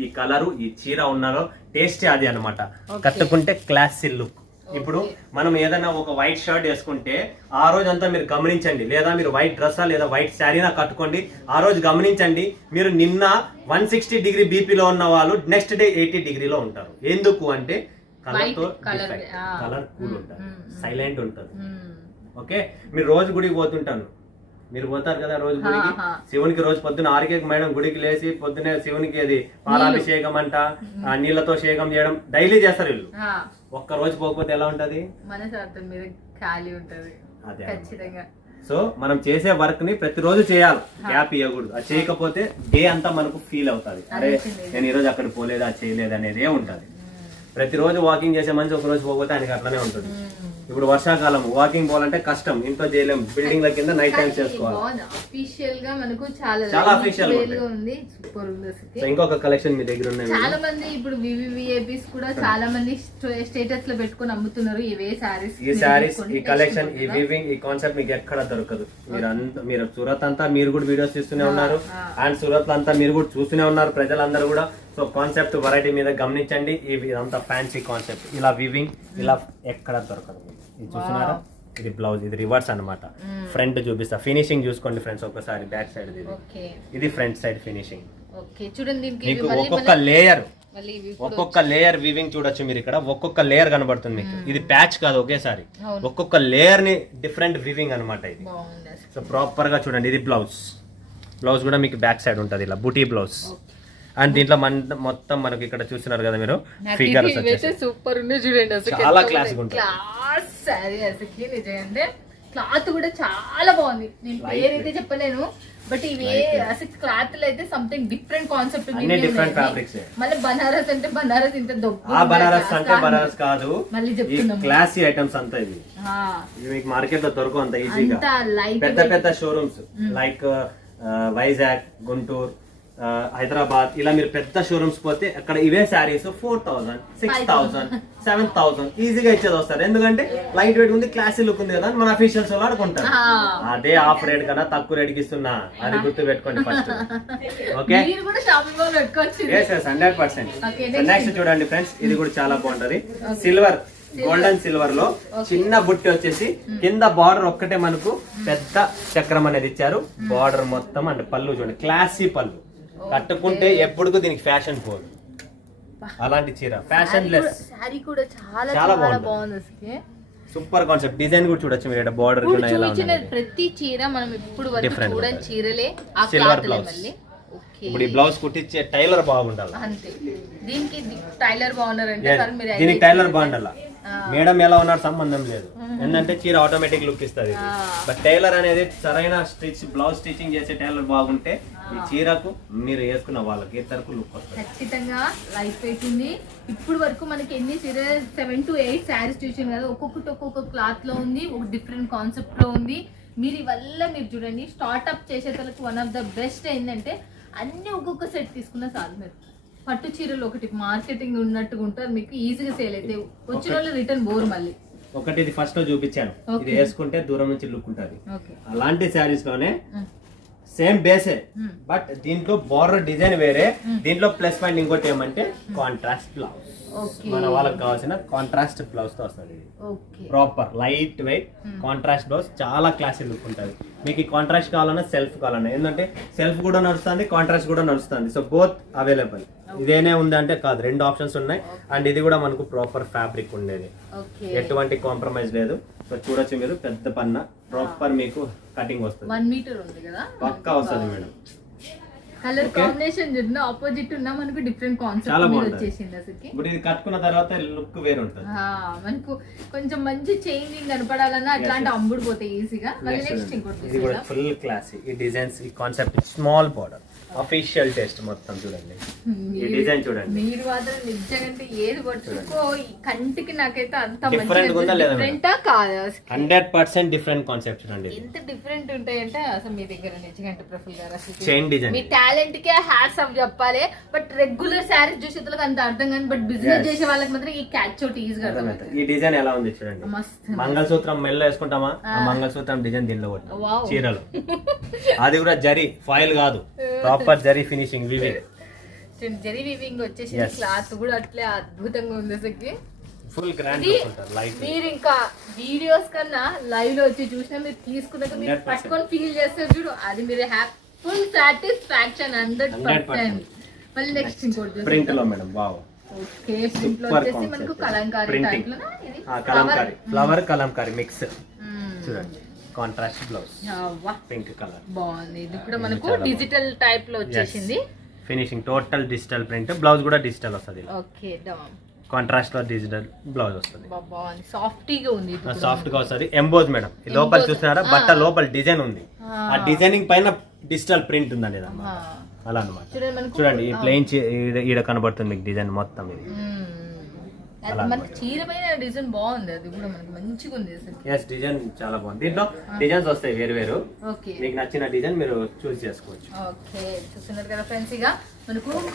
ఈ కలరు, ఈ చీర ఉన్నారో టేస్టే అది అన్నమాట. కట్టుకుంటే క్లాసీ లుక్. ఇప్పుడు మనం ఏదైనా ఒక వైట్ షర్ట్ వేసుకుంటే ఆ రోజు అంతా మీరు గమనించండి, లేదా మీరు వైట్ డ్రెస్సా లేదా వైట్ శారీనా కట్టుకోండి, ఆ రోజు గమనించండి. మీరు నిన్న 160 డిగ్రీ బీపీలో ఉన్న వాళ్ళు నెక్స్ట్ డే 80 డిగ్రీలో ఉంటారు. ఎందుకు అంటే కలర్ కూల్ ఉంటుంది, సైలెంట్ ఉంటుంది. ఓకే, మీరు రోజు గుడికి పోతుంటాను, మీరు పోతారు కదా రోజు గుడికి. శివునికి రోజు పొద్దున 6కి మేడం గుడికి లేచి పొద్దునే శివునికి అది పాలాభిషేకం అంట, నీళ్లతో షేకం చేయడం డైలీ చేస్తారు వీళ్ళు. ఒక్క రోజు పోకపోతే ఎలా ఉంటది? ఖాళీ ఉంటది ఖచ్చితంగా. సో మనం చేసే వర్క్ ని ప్రతిరోజు చేయాలి, గ్యాప్ ఇవ్వకూడదు. అది చేయకపోతే డే అంతా మనకు ఫీల్ అవుతుంది, అరే నేను ఈ రోజు అక్కడ పోలేదు, అది చేయలేదు అనేది ఉంటది. ప్రతిరోజు వాకింగ్ చేసే మనిషి ఒక రోజు పోతే ఆయనకి అట్లనే ఉంటుంది. ఇప్పుడు వర్షాకాలం వాకింగ్ పోవాలంటే కష్టం, ఇంట్లో చేయలేము, బిల్డింగ్ ల కింద నైట్ టైం చేసుకోవాలి. అఫీషియల్ గా మనకు చాలా అఫీషియల్ ఉంది, సూపర్ ఉంది. ఇంకొక కలెక్షన్ మీ దగ్గర ఉన్నాయి. చాలా మంది ఇప్పుడు వివివిఐపీస్ కూడా చాలా మంది స్టేటస్ లో పెట్టుకొని అమ్ముతున్నారు ఇవే సారీస్. ఈ సారీస్, ఈ కలెక్షన్, ఈ వివింగ్, ఈ కాన్సెప్ట్ మీకు ఎక్కడ దొరకదు. మీరు సూరత్ అంతా మీరు కూడా వీడియోస్ తీస్తూనే ఉన్నారు, అండ్ సూరత్ అంతా మీరు కూడా చూస్తూనే ఉన్నారు ప్రజలందరూ కూడా. సో కాన్సెప్ట్ వెరైటీ మీద గమనించండి. ఇది అంతా ఫ్యాన్సీ కాన్సెప్ట్, ఇలా వివింగ్ ఇలా ఎక్కడ దొరకదు. ఇది చూస్తున్నారా, ఇది బ్లౌజ్, ఇది రివర్స్ అన్నమాట. ఫ్రంట్ చూపిస్తా, ఫినిషింగ్ చూసుకోండి ఫ్రెండ్స్ ఒకసారి. బ్యాక్ సైడ్ ఇది ఫ్రంట్ సైడ్ ఫినిషింగ్. మీకు ఒక్కొక్క లేయర్ వివింగ్ చూడొచ్చు మీరు ఇక్కడ. ఒక్కొక్క లేయర్ కనబడుతుంది మీకు. ఇది ప్యాచ్ కాదు, ఒకేసారి ఒక్కొక్క లేయర్ ని డిఫరెంట్ వివింగ్ అనమాట ఇది. సో ప్రాపర్ గా చూడండి. ఇది బ్లౌజ్ కూడా మీకు బ్యాక్ సైడ్ ఉంటుంది, ఇలా బూటీ బ్లౌజ్. అండ్ దీంట్లో మొత్తం మనకి ఇక్కడ చూస్తున్నారు కదా మీరు, ఫిగర్స్ సూపర్ ఉంది చూడండి. చాలా క్లాసిక్ ఉంటుంది. క్లాత్ కూడా చాలా బాగుంది. నేను పేరైతే చెప్పలేను, బట్ ఇవి అసలు క్లాత్ అయితే something different concept. Different fabrics. మళ్ళీ బనారస్ అంటే బనారస్ ఇంత బనారస్ అంటే బనారస్ కాదు, మళ్ళీ చెప్తున్నాం క్లాసీ ఐటమ్స్ అంతా ఇవి. మీకు మార్కెట్ లో దొరకవు అంత ఈజీగా. పెద్ద పెద్ద షోరూమ్స్ లైక్ వైజాగ్, గుంటూరు, హైదరాబాద్ ఇలా మీరు పెద్ద షోరూమ్స్ పోతే అక్కడ ఇవే శారీస్ 4,000 6,000 7,000 ఈజీగా ఇచ్చేది వస్తారు. ఎందుకంటే లైట్ వెయిట్ ఉంది, క్లాసీ లుక్ ఉంది కదా మన అఫీషియల్స్ వాళ్ళు ఆడుకుంటారు. అదే ఆఫ్ రేట్ కన్నా తక్కువ రేట్ కి ఇస్తున్నా, అది గుర్తు పెట్టుకోండి ఫస్ట్. ఓకే, 100%. నెక్స్ట్ చూడండి ఫ్రెండ్స్, ఇది కూడా చాలా బాగుంటది. సిల్వర్, గోల్డెన్ సిల్వర్ లో చిన్న బుట్టి వచ్చేసి కింద బార్డర్ ఒక్కటే మనకు పెద్ద చక్రం అనేది ఇచ్చారు. బార్డర్ మొత్తం అంటే పళ్ళు చూడండి, క్లాసీ పళ్ళు, కట్టుకుంటే ఎప్పుడు దీనికి ఫ్యాషన్ పోదు. అలాంటి చీర ఫ్యాషన్ లెస్, చాలా బాగుంది. Super concept. డిజైన్ కూడా చూడొచ్చు మీరు, బార్డర్ కూడా ఎలా ఉంది. ప్రతి చీర మనం ఇప్పుడు వరకు చూడని చీరలే. Silver blouse. ఇప్పుడు ఈ బ్లౌజ్ కుట్టించే టైలర్ బాగుండాలి. అంతే, దీనికి టైలర్ బాగున్నారంటే దీనికి టైలర్ బాగుండాల. మేడం ఎలా ఉన్నారు సంబంధం లేదు, ఎందుకంటే చీర ఆటోమేటిక్ లుక్ ఇస్తుంది. బట్ టైలర్ అనేది సరైన బ్లౌజ్ స్టిచ్చింగ్ చేసే టైలర్ బాగుంటే ఈ చీరకు మీరు వేసుకున్న వాళ్ళకి ఇద్దరికి లుక్ వస్తుంది. ఖచ్చితంగా లైట్ వెయిట్ ఉంది. ఇప్పుడు వరకు మనకి ఎన్ని చీర 7 to 8 శారీస్ చూసాం కదా, ఒక్కొక్కటి ఒక్కొక్క క్లాత్ లో ఉంది, ఒక డిఫరెంట్ కాన్సెప్ట్ లో ఉంది. మీరు ఇవల్ల మీరు చూడండి, స్టార్ట్అప్ చేసేటలకు వన్ ఆఫ్ ద బెస్ట్ ఏంటంటే అన్ని ఒక్కొక్క సెట్ తీసుకున్న చాలు. మీరు పట్టు చీరలు ఒకటి మార్కెటింగ్ ఉన్నట్టుగా ఉంటారు, మీకు ఈజీగా సేల్ అయితే వచ్చిన వాళ్ళు రిటర్న్ బోర్. మళ్ళీ ఒకటి ఇది ఫస్ట్ లో చూపించాను, ఇది వేసుకుంటే దూరం నుంచి లుక్ ఉంటుంది. అలాంటి శారీస్ లోనే సేమ్ బేసే, బట్ దీంట్లో బార్డర్ డిజైన్ వేరే. దీంట్లో ప్లస్ పాయింట్ ఇంకోటి ఏమంటే కాంట్రాస్ట్ బ్లౌజ్. మన వాళ్ళకి కావాల్సిన కాంట్రాస్ట్ బ్లౌజ్ తో వస్తుంది. Proper light weight contrast blouse, చాలా క్లాసీ లుక్ ఉంటుంది. మీకు ఈ కాంట్రాస్ట్ కావాలన్నా సెల్ఫ్ కావాలన్నా, ఎందుకంటే సెల్ఫ్ కూడా నడుస్తుంది, కాంట్రాస్ట్ కూడా నడుస్తుంది. So both available. ఇదేనే ఉంది అంటే కాదు, 2 ఆప్షన్స్ ఉన్నాయి. అండ్ ఇది కూడా మనకు ప్రాపర్ ఫ్యాబ్రిక్ ఉండేది, ఎటువంటి కాంప్రమైజ్ లేదు. సో చూడొచ్చు మీరు, పెద్ద పన్న ప్రాపర్ మీకు కటింగ్ వస్తుంది. 1 మీటర్ ఉంది కదా, పక్కా వస్తుంది మేడం. కలర్ కాంబినేషన్ చూడండి, ఆపోజిట్ ఉన్నా మనకు డిఫరెంట్ కాన్సెప్ట్ వచ్చేసింది అసలు. ఇప్పుడు ఇది కట్టుకున్న తర్వాత లుక్ వేరే ఉంటుంది. మనకు కొంచెం మంచి చేంజింగ్ కనపడాలన్నా అట్లాంటి అమ్ముడు పోతాయి ఈజీగా. మళ్ళీ నెక్స్ట్ ఇంకోటి, ఇది కూడా ఫుల్ క్లాసీ. ఈ డిజైన్స్, ఈ concept, small border, official taste మొత్తం చూడండి. ఈ డిజైన్ చూడండి, మీరు మాత్రం నిజంగా ఏది పట్టుకో కంటికి నాకైతే అంత డిఫరెంట్ ఉందా లేదా? డిఫరెంటా కాదు, 100% డిఫరెంట్ కాన్సెప్ట్ చూడండి. ఎంత డిఫరెంట్ ఉంటాయంటే అసలు మీ దగ్గర నిజంగా ప్రఫుల్ గారు అసలు చైన్ డిజైన్, మీ టాలెంట్ కే హ్యాట్స్ ఆఫ్ చెప్పాలి. బట్ రెగ్యులర్ శారీస్ చూసేందుకు అంత అర్థం కానీ, బట్ బిజినెస్ చేసే వాళ్ళకి మాత్రం ఈ క్యాచ్ అవుట్ ఈజీగా అర్థమవుతుంది. ఈ డిజైన్ ఎలా ఉంది చూడండి. మంగళసూత్రం మెల్ల వేసుకుంటామా, ఆ మంగళసూత్రం డిజైన్ దీనిలో చీరలు, అది కూడా జరీ ఫాయిల్ కాదు, proper zari finishing, weaving. Zari weaving వచ్చేసి క్లాత్ కూడా అట్లే అద్భుతంగా ఉంది అసలు. Full grand light. మీరు ఇంకా వీడియోస్ కన్నా లైవ్ లో వచ్చి చూసినా మీరు తీసుకున్నాక మీరు పట్టుకొని ఫీల్ చేస్తారు చూడు, అది మీరు ఫుల్ సాటిస్ఫాక్షన్ 100%. మళ్ళీ నెక్స్ట్ ఇంకోటి ప్రింట్ లో మేడం, వావ్. ఓకే, ప్రింట్ లో వచ్చేసి మనకు కలంకారీ టైప్ లో, ఇది కలంకారీ ఫ్లవర్ కలంకారీ మిక్స్ చూడండి. కాంట్రాస్ట్ బ్లౌజ్, పింక్ కలర్ బాగుంది. ఇది కూడా మనకు డిజిటల్ టైప్ లో వచ్చేసింది. Finishing total digital print, blouse కూడా డిజిటల్ వస్తుంది. ఓకే, కాంట్రాస్ట్ లో డిజిటల్ బ్లౌజ్ వస్తుంది. బాగుంది, సాఫ్ట్గా ఉంది, సాఫ్ట్ గా వస్తుంది. ఎంబోజ్ మేడం, ఈ లోపల చూస్తున్నారా, బట్ట లోపల డిజైన్ ఉంది, ఆ డిజైనింగ్ పైన డిజిటల్ ప్రింట్ ఉందండి అలా అన్నమాట. చూడండి ఈ ప్లెయిన్ ఈడ కనబడుతుంది మీకు డిజైన్ మొత్తం. ఇది మనకి చీర పైన డిజైన్ బాగుంది, అది కూడా మనకి మంచిగా ఉంది అసలు. డిజైన్ చాలా బాగుంది. దీంట్లో డిజైన్స్ వస్తాయి వేరు వేరు, మీకు నచ్చిన డిజైన్ మీరు చూస్ చేసుకోవచ్చు. ఓకే, చూస్తున్నారు కదా ఫ్రెండ్స్, ఇక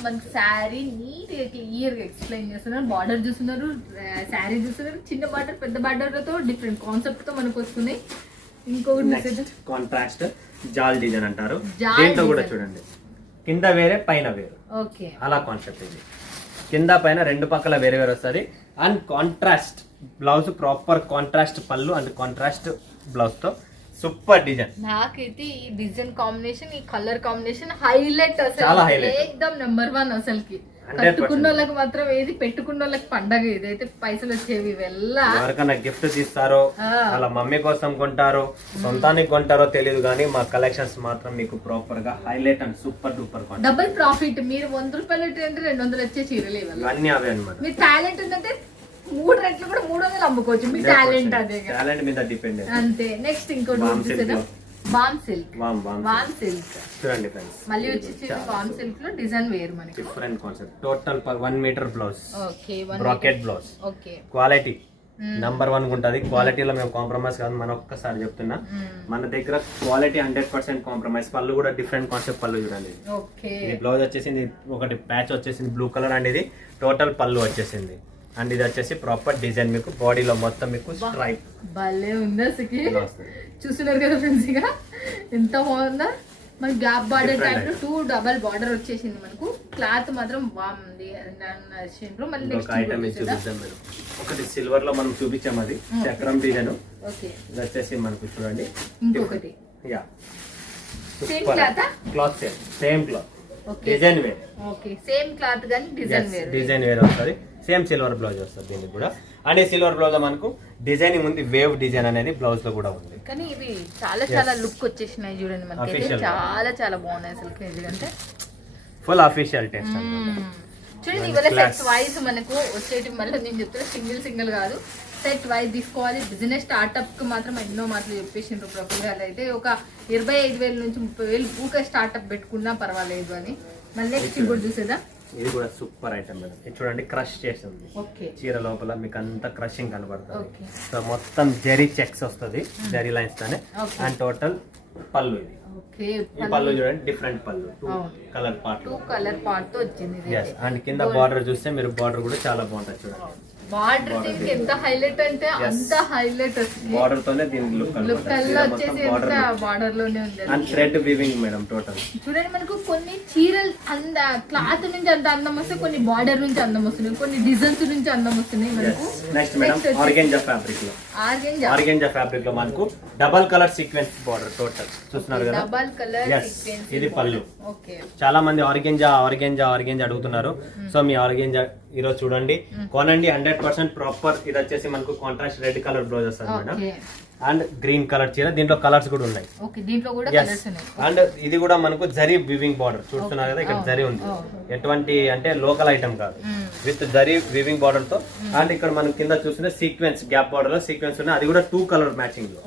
మనకి శారీ నీట్ గా క్లియర్ గా ఎక్స్ప్లెయిన్ చేస్తున్నారు. బార్డర్ చూస్తున్నారు, శారీ చూస్తున్నారు, చిన్న బార్డర్ పెద్ద బార్డర్ తో డిఫరెంట్ కాన్సెప్ట్ తో మనకు వస్తున్నాయి. ఇంకొకటి కాంట్రాస్ట్ జాల్ డిజైన్ అంటారు. దీంట్లో కూడా చూడండి, కింద వేరే పైన వేరు, ఓకే అలా కాన్సెప్ట్. ఇది కింద పైన 2 పక్కల వేరే వేరే వస్తుంది. And contrast blouse, proper contrast పళ్ళు అండ్ కాంట్రాస్ట్ బ్లౌజ్ తో సూపర్ డిజైన్. నాకైతే ఈ డిజైన్ కాంబినేషన్, ఈ కలర్ కాంబినేషన్ హైలైట్ అసలు, చాలా హైలైట్, ఏకదమ్ నెంబర్ 1 అసలుకి. కట్టుకున్న వాళ్ళకి మాత్రం ఏది, పెట్టుకున్న వాళ్ళకి పండగ. ఇదైతే పైసలు వచ్చేవి వెళ్ళా, ఎవరికైనా గిఫ్ట్ తీస్తారో, వాళ్ళ మమ్మీ కోసం కొంటారో, సొంతానికి కొంటారో తెలియదు కానీ మా కలెక్షన్స్ మాత్రం మీకు ప్రాపర్ గా highlight and super duper. Double profit. మీరు 100 రూపాయలు అంటే 200 వచ్చే చీరలు ఇవన్నీ అవే అనమాట. మీ టాలెంట్ ఉందంటే 3 రెట్లు కూడా 300 అమ్ముకోవచ్చు. మీ టాలెంట్ అదే, టాలెంట్ మీద డిపెండ్ అంతే. నెక్స్ట్ ఇంకోటి వామ్ సిల్క్. వామ్ సిల్క్ చూడండి ఫ్రెండ్స్, మళ్ళీ వచ్చేసి వామ్ సిల్క్ లో డిజైన్ వేరు మనకి, different concept. Total 1 metre blouse, okay, bracket blouse, okay, quality number 1 ఉంటుంది. క్వాలిటీలో మేము కాంప్రమైజ్ కాదు, మనం ఒక్కసారి చెప్తున్నా. మన దగ్గర క్వాలిటీ 100% కాంప్రమైజ్. పళ్ళు కూడా డిఫరెంట్ కాన్సెప్ట్ పళ్ళు చూడండి. ఇది బ్లౌజ్ వచ్చేసింది, ఒకటి ప్యాచ్ వచ్చేసింది బ్లూ కలర్ అండ్ ఇది టోటల్ పళ్ళు వచ్చేసింది. అండ్ ఇది వచ్చేసి ప్రాపర్ డిజైన్ మీకు బాడీలో మొత్తం మీకు స్ట్రైప్ భలే ఉందా చూస్తున్నారు కదా ఫ్రెండ్స్, ఇక ఎంత బాగుందా. మనకి గ్యాప్ బార్డర్ టైప్ లో 2 డబల్ బార్డర్ వచ్చేసింది. మనకు క్లాత్ మాత్రం బాగుంది. మళ్ళీ నెక్స్ట్ ఐటమ్ చూపిద్దాం మేడం. ఒకటి సిల్వర్ లో మనం చూపించాం, అది చక్రం డిజైన్. ఇది వచ్చేసి మనకు చూడండి ఇంకొకటి yeah same cloth, cloth same cloth, design wear. Okay same cloth గాని డిజైన్ వేర్ వస్తుంది. సేమ్ సిల్వర్ బ్లౌజ్ వస్తుంది దీనికి కూడా. అండ్ ఈ సిల్వర్ బ్లౌజ్ లో మనకు డిజైనింగ్ ఉంది, వేవ్ డిజైన్ అనేది బ్లౌజ్ లో కూడా ఉంది. కానీ ఇవి చాలా లుక్ వచ్చేసినాయి చూడండి మనకి. చాలా బాగున్నాయి అసలు. ఎందుకంటే ఫుల్ అఫీషియల్ టెస్ట్ చూడండి. ఇవాళ సెట్ వైజ్ మనకు వచ్చేటి. మళ్ళీ నేను చెప్తున్నా సింగిల్ కాదు, సెట్ వైజ్ తీసుకోవాలి. బిజినెస్ స్టార్ట్అప్ కి మాత్రం ఎన్నో మాటలు చెప్పేసిండ్రు ప్రఫుల్ గారు అయితే. ఒక 25,000 నుంచి 30,000 ఊకే స్టార్ట్అప్ పెట్టుకున్నా పర్వాలేదు అని. మళ్ళీ నెక్స్ట్ ఇంకోటి చూసేదా. ఇది కూడా సూపర్ ఐటమ్ మేడం. ఇది చూడండి క్రష్ చేస్తుంది చీర లోపల మీకు అంతా క్రషింగ్ కనబడుతుంది. సో మొత్తం జరీ చెక్స్ వస్తుంది, జరీ లైన్స్ తోనే. అండ్ టోటల్ పళ్ళు ఇది. ఈ పళ్ళు చూడండి డిఫరెంట్ పళ్ళు, 2 కలర్ పార్ట్ తో వచ్చింది. అండ్ కింద బార్డర్ చూస్తే మీరు బార్డర్ కూడా చాలా బాగుంటుంది చూడండి. బార్డర్ ఎంత హైలైట్ అంటే అంత హైలైట్ వస్తుంది. బార్డర్ తోనే దీని లుక్ వచ్చేసి బార్డర్ లోనే ఉంది. And thread weaving madam total. చూడండి మనకు కొన్ని చీరలు క్లాత్ నుంచి అంత అందం వస్తాయి, కొన్ని బార్డర్ నుంచి అందం వస్తున్నాయి, కొన్ని డిజైన్స్ నుంచి అందం వస్తున్నాయి మనకు. నెక్స్ట్ మేడం ఆర్గెంజా ఫ్యాబ్రిక్ లో, ఆర్గెంజా ఫ్యాబ్రిక్ లో మనకు double colour sequence border total చూస్తున్నారు కదా. డబల్ కలర్ సీక్వెన్స్, ఇది పళ్ళు. చాలా మంది ఆర్గెంజా అడుగుతున్నారు. సో మీ ఆర్గెంజా ఈరోజు చూడండి కొనండి. 100% ప్రాపర్. ఇది వచ్చేసి మనకు కాంట్రాస్ట్ రెడ్ కలర్ బ్లౌజ్ వస్తుంది మేడం. అండ్ గ్రీన్ కలర్ చీర, దీంట్లో కలర్స్ కూడా ఉన్నాయి. అండ్ ఇది కూడా మనకు జరీ వివింగ్ బార్డర్ చూస్తున్నారు కదా. ఇక్కడ జరీ ఉంది, ఎటువంటి అంటే లోకల్ ఐటమ్ కాదు, విత్ జరీ వివింగ్ బార్డర్ తో. అండ్ ఇక్కడ మనం కింద చూస్తుంటే సీక్వెన్స్ గ్యాప్ బార్డర్ లో సీక్వెన్స్ ఉన్నాయి, అది కూడా 2 కలర్ మ్యాచింగ్ లో.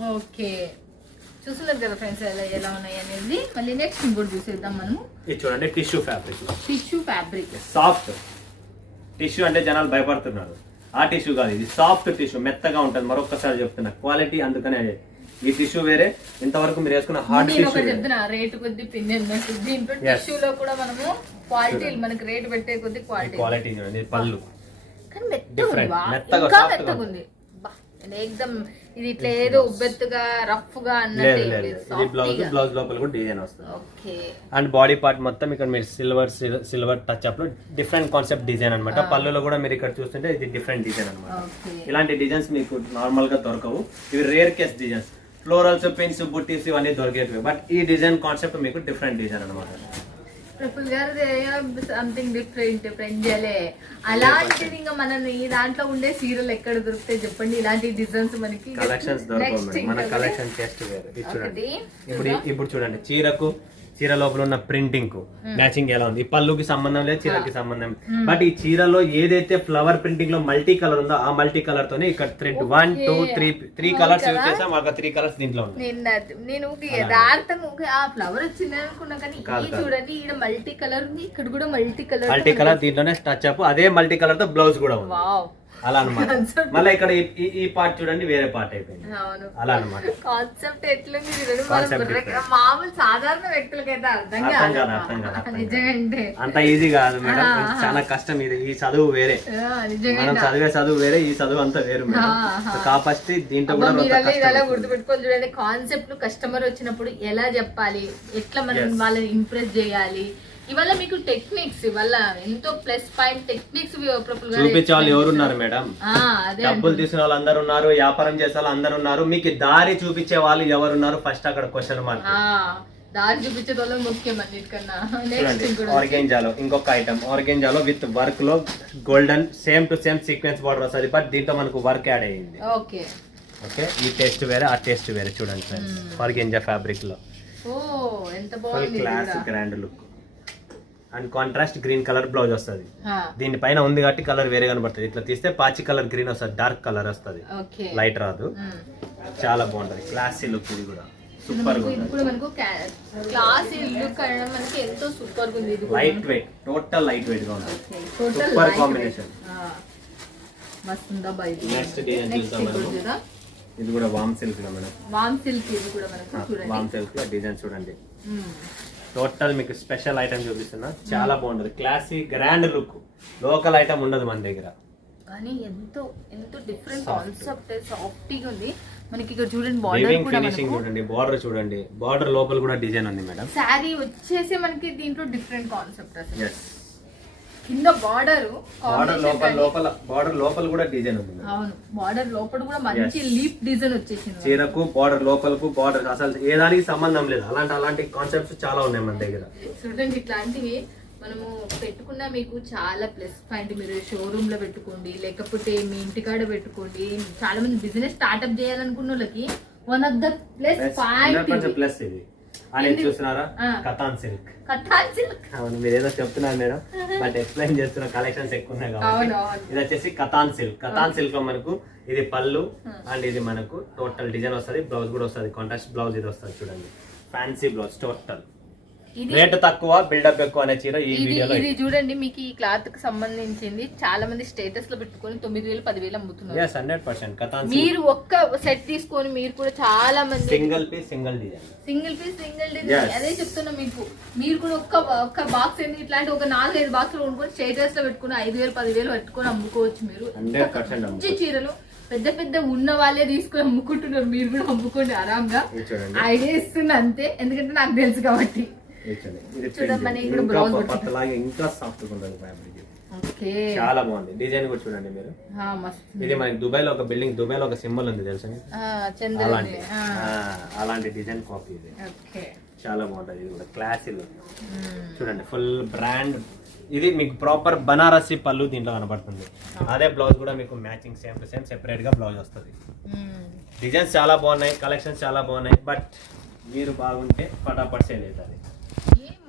చూస్తున్నారు కదా ఫ్రెండ్స్ ఎలా ఉన్నాయి అనేది. మళ్ళీ నెక్స్ట్ ఇంకోటి చూసేద్దాం మనము. ఇది చూడండి tissue fabric. Tissue fabric soft tissue అంటే జనాలు భయపడుతున్నారు. ఆ టిష్యూ కాదు, ఇది సాఫ్ట్ టిష్యూ, మెత్తగా ఉంటుంది. మరొకసారి చెప్తున్నా క్వాలిటీ. అందుకనే ఈ టిష్యూ వేరే, ఇంతవరకు మీరు వేసుకున్న హార్డ్ టిష్యూ చెప్తున్నా. రేటు కొద్ది పిన్ దీంట్లో టిష్యూలో కూడా మనము క్వాలిటీ, మనకి రేటు పెట్టే కొద్ది క్వాలిటీ చూడండి. పళ్ళు కానీ మెత్తగా ఉంది. ఏకదమ్ ఇది ఇట్లా ఏదో ఉబ్బెత్తుగా రఫ్ గా అన్నట్టు. బ్లౌజ్ లోపల కూడా డిజైన్ వస్తుంది. అండ్ బాడీ పార్ట్ మొత్తం ఇక్కడ మీరు సిల్వర్ టచ్ అప్ లో డిఫరెంట్ కాన్సెప్ట్ డిజైన్ అనమాట. పళ్ళులో కూడా మీరు ఇక్కడ చూస్తుంటే ఇది డిఫరెంట్ డిజైన్ అనమాట. ఇలాంటి డిజైన్స్ మీకు నార్మల్ గా దొరకవు, ఇవి rare case designs. Florals, pins, buttis ఇవన్నీ దొరికేవి. బట్ ఈ డిజైన్ కాన్సెప్ట్ మీకు డిఫరెంట్ డిజైన్ అనమాట. ప్రఫుల్ గారు సంథింగ్ డిఫరెంట్ చేయలే. అలాంటిది ఇంకా మనం ఈ దాంట్లో ఉండే సీరియల్ ఎక్కడ దొరుకుతాయి చెప్పండి. ఇలాంటి డిజైన్స్ మనకి కలెక్షన్స్ దొరకవు. మన కలెక్షన్ టెస్ట్ వేరు. చూడండి ఇప్పుడు చూడండి చీర లోపల ఉన్న ప్రింటింగ్ కు మ్యాచింగ్ ఎలా ఉంది. ఈ పళ్ళుకి సంబంధం లేదు, చీరకి సంబంధం. బట్ ఈ చీరలో ఏదైతే ఫ్లవర్ ప్రింటింగ్ లో మల్టీ కలర్ ఉందో ఆ మల్టీ కలర్ తోనే ఇక్కడ థ్రెడ్ 1 2 3 కలర్స్ యూజ్ చేసాం. ఒక 3 కలర్స్ దీంట్లో ఉన్నాయి. నేను యథార్థంగా ఆ ఫ్లవర్ వచ్చింది అనుకున్నా, కానీ ఈ చూడండి ఇక్కడ మల్టీ కలర్ ఉంది, ఇక్కడ కూడా మల్టీ కలర్ దీంట్లోనే టచ్ అప్. అదే మల్టీ కలర్ తో బ్లౌజ్ కూడా ఉంది. అలా అనమాట. మళ్ళీ ఇక్కడ ఈ పార్ట్ చూడండి వేరే పార్ట్ అయిపోయింది. అలా అనమాట. కాన్సెప్ట్ ఎట్లుంది మామూలు సాధారణ వ్యక్తులకైతే అర్థం కాదు. నిజంగా అంత ఈజీ కాదు మేడం, చాలా కష్టం. ఇది ఈ చదువు వేరే, మనం చదివే చదువు వేరే, ఈ చదువు అంతా వేరు మేడం. కాబట్టి దీంట్లో కూడా గుర్తుపెట్టుకోవాలి. చూడండి కాన్సెప్ట్ కస్టమర్ వచ్చినప్పుడు ఎలా చెప్పాలి, ఎట్లా మనం వాళ్ళని ఇంప్రెస్ చేయాలి. ఇవాళ మీకు టెక్నిక్స్, ఇవాళ ఎంతో ప్లస్ పాయింట్ టెక్నిక్స్ చూపించే వాళ్ళు ఎవరున్నారు మేడం? డబ్బులు తీసుకునే వాళ్ళు అందరు ఉన్నారు, వ్యాపారం చేసే వాళ్ళు అందరు ఉన్నారు. మీకు దారి చూపించే వాళ్ళు ఎవరున్నారు? ఫస్ట్ అక్కడ క్వశ్చన్ మార్క్. దారి చూపించే వాళ్ళు ముఖ్యం అన్నిటికన్నా. ఆర్గెంజాలో ఇంకొక ఐటమ్, ఆర్గెంజాలో విత్ వర్క్ లో golden same to same sequence border వస్తుంది. బట్ దీంట్లో మనకు వర్క్ యాడ్ అయ్యింది. ఓకే, ఈ టేస్ట్ వేరే, ఆ టేస్ట్ వేరే. చూడండి ఫ్రెండ్స్, ఆర్గెంజా ఫ్యాబ్రిక్ లో class grand look. And contrast green colour blouse వస్తుంది. దీనిపైన ఉంది కాబట్టి కలర్ వేరే కనబడుతుంది. ఇట్లా తీస్తే పాచి కలర్ గ్రీన్ వస్తుంది, డార్క్ కలర్ వస్తుంది, లైట్ రాదు. చాలా బాగుంటది, క్లాసీ లుక్. ఇది కూడా సూపర్ గా ఉంది. Light weight, total light weight గా ఉంది. Super combination. మస్తు ఉందా బై నెక్స్ట్ డిజైన్ చూద్దాం మనం. ఇది కూడా వామ్ సిల్క్ లో మేడం. వామ్ సిల్క్ ఇది కూడా మనకు చూడండి. వామ్ సిల్క్ లో డిజైన్ చూడండి. టోటల్ మీకు స్పెషల్ ఐటమ్ చూపిస్తున్నా. చాలా బాగుంటది, classy grand look. Local item ఉండదు మన దగ్గర, కానీ ఎంతో ఎంతో డిఫరెంట్ కాన్సెప్ట్, సాఫ్టీగా ఉంది. మనకి ఇక్కడ చూడండి బార్డర్ కూడా ఫినిషింగ్ చూడండి, బార్డర్ చూడండి, బార్డర్ లోపల కూడా డిజైన్ ఉంది మేడం. సారీ వచ్చేసి మనకి దీంట్లో డిఫరెంట్ కాన్సెప్ట్ అసలు. ఎస్, కింద బార్డర్ బార్డర్ లోపల కూడా డిజైన్ ఉంది. అవును, బార్డర్ లోపల కూడా మంచి లీఫ్ డిజైన్ వచ్చేసింది. చీరకు బార్డర్ లోపలకు బార్డర్ అసలు ఏ దానికి సంబంధం లేదు. అలాంటి కాన్సెప్ట్స్ చాలా ఉన్నాయి మన దగ్గర. చూడండి ఇట్లాంటివి మనము పెట్టుకున్న మీకు చాలా ప్లస్ పాయింట్. మీరు షోరూమ్ లో పెట్టుకోండి, లేకపోతే మీ ఇంటికాడ పెట్టుకోండి. చాలా మంది బిజినెస్ స్టార్ట్అప్ చేయాలనుకున్న వాళ్ళకి one of the plus point. Plus ఇది అనేది చూస్తున్నారా, కతాన్ సిల్క్. కతాన్ సిల్క్ అవును, మీరు ఏదో చెప్తున్నారు మేడం, బట్ ఎక్స్ప్లెయిన్ చేస్తున్న కలెక్షన్స్ ఎక్కువ ఉన్నాయి కాబట్టి. ఇది వచ్చేసి కతాన్ సిల్క్. కతాన్ సిల్క్ లో మనకు ఇది పళ్ళు అండ్ ఇది మనకు టోటల్ డిజైన్ వస్తుంది. బ్లౌజ్ కూడా వస్తుంది, కాంట్రాస్ట్ బ్లౌజ్ ఇది వస్తుంది చూడండి. Fancy blouse total. రేట్ తక్కువ, బిల్డప్ ఎక్కువ అనే చీర ఈ వీడియోలో. ఇది చూడండి, మీకు ఈ క్లాత్ కి సంబంధించింది చాలా మంది స్టేటస్ లో పెట్టుకొని 9,000 10,000 అమ్ముతున్నారు. 100% కతాన్. మీరు ఒక్క సెట్ తీసుకొని మీరు కూడా చాలా మంది single piece single design, single piece single design. అదే చెప్తున్నా మీకు. మీరు కూడా ఒక్క బాక్స్ ఏంటి ఇట్లాంటి ఒక 4-5 బాక్సులు కొనుక్కొని స్టేటస్ లో పెట్టుకుని 5,000 10,000 పెట్టుకొని అమ్ముకోవచ్చు. మీరు 100% మంచి చీరలు పెద్ద పెద్ద ఉన్న వాళ్ళే తీసుకొని అమ్ముకుంటున్నారు. మీరు కూడా అమ్ముకోండి ఆరాంగా. ఐడియా ఇస్తున్నా అంతే, ఎందుకంటే నాకు తెలుసు కాబట్టి. ఇంకా సాఫ్ట్ ఉంటుంది ఫ్యాబ్రిక్. చాలా బాగుంది డిజైన్ కూడా చూడండి మీరు. ఇది మనకి దుబాయ్ లో ఒక బిల్డింగ్, దుబాయ్ లో ఒక సింబల్ ఉంది తెలుసా, అలాంటి డిజైన్ కాపీ ఇది. చాలా బాగుంటది. ఇది కూడా క్లాసీ చూడండి, ఫుల్ బ్రాండ్. ఇది మీకు ప్రాపర్ బనారసి పళ్ళు దీంట్లో కనబడుతుంది. అదే బ్లౌజ్ కూడా మీకు matching same to same separate గా బ్లౌజ్ వస్తుంది. డిజైన్స్ చాలా బాగున్నాయి, కలెక్షన్స్ చాలా బాగున్నాయి. బట్ మీరు బాగుంటే ఫటాఫట్ సేల్ అవుతుంది.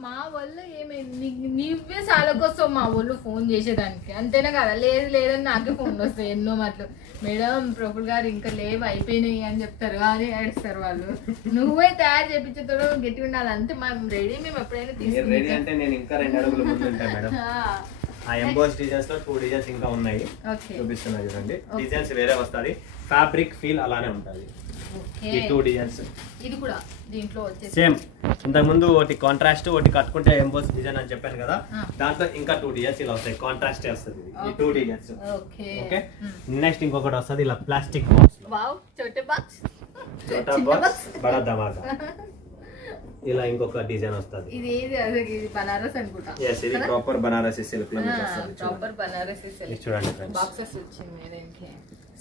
మా వల్ల ఏమైంది, నీవే సాలకొస్తావు మా వాళ్ళు ఫోన్ చేసేదానికి, అంతేనా కదా? లేదని నాకే ఫోన్ వస్తాయి ఎన్నో మాటలు. మేడం ప్రఫుల్ గారు ఇంకా లేవు, అయిపోయినాయి అని చెప్తారు, అని ఏడుస్తారు వాళ్ళు. నువ్వే తయారు చేపించేతో గట్టి ఉండాలి అంతే. మేము రెడీ, మేము ఎప్పుడైనా రెడీ అంటే నేను ఇంకా 2 అడుగులు ముందు ఉంటాను మేడం. ఆ ఎంబోస్ డిజైన్స్ లో 2 డిజైన్స్ ఇంకా ఉన్నాయి, చూపిస్తున్నా చూడండి. డిజైన్స్ వేరే వస్తుంది, ఫ్యాబ్రిక్ ఫీల్ అలానే ఉంటుంది. ఈ 2 డిజైన్స్ ఇది కూడా దీంట్లో వచ్చేసి సేమ్. ఇంతకు ముందు ఒకటి కాంట్రాస్ట్, ఒకటి కట్టుకుంటే ఎంబోస్ డిజైన్ అని చెప్పాను కదా, దాంట్లో ఇంకా 2 డిజైన్స్ ఇలా వస్తాయి. కాంట్రాస్ట్ వస్తుంది ఈ 2 డిజైన్స్. ఓకే, నెక్స్ట్ ఇంకొకటి వస్తుంది ఇలా ప్లాస్టిక్ బాక్స్. వావ్, చోటే బాక్స్, చోటా బాక్స్ బడా ధమాకా. ఇలా ఇంకొక డిజైన్ వస్తుంది. ఇది బనారస్ అనుకుంటా. yes, ఇది ప్రాపర్ బనారసి సిల్క్ లో వస్తుంది. ప్రాపర్ బనారసి సిల్క్ చూడండి ఫ్రెండ్స్. బాక్సెస్ వచ్చింది దీనికి.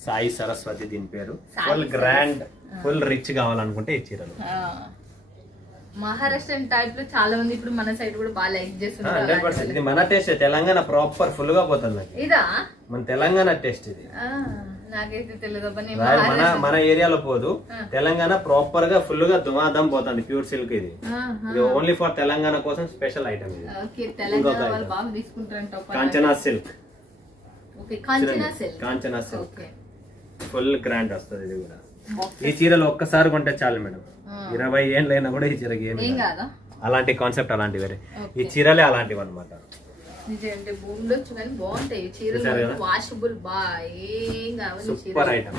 సాయి సరస్వతి దీని పేరు. ఫుల్ గ్రాండ్, ఫుల్ రిచ్ కావాలనుకుంటే ఈ చీరలు. మహారాష్ట్రన్ టైప్ లో చాలా మంది ఇప్పుడు మన సైడ్ కూడా బాగా లైక్ చేస్తున్నారు. 100% ఇది మన టేస్ట్. తెలంగాణ ప్రాపర్ ఫుల్ గా పోతుంది నాకు. ఇదా మన తెలంగాణ టేస్ట్ ఇది. నాకైతే తెలియదు. మన ఏరియాలో పోదు, తెలంగాణ ప్రాపర్ గా ఫుల్ గా దుమాదం పోతుంది. ప్యూర్ సిల్క్ ఇది. ఇది ఓన్లీ ఫర్ తెలంగాణ కోసం స్పెషల్ ఐటమ్ ఇది. Kanchana silk. Kanchana silk full grand వస్తుంది. ఇది కూడా ఈ చీరలు ఒక్కసారి కొంటే చాలు మేడం, 20 ఏళ్ళు అయినా కూడా ఈ చీరకి ఏమి అలాంటి కాన్సెప్ట్ అలాంటి వేరే. ఈ చీరలే అలాంటివి అనమాట. సూపర్ ఐటమ్,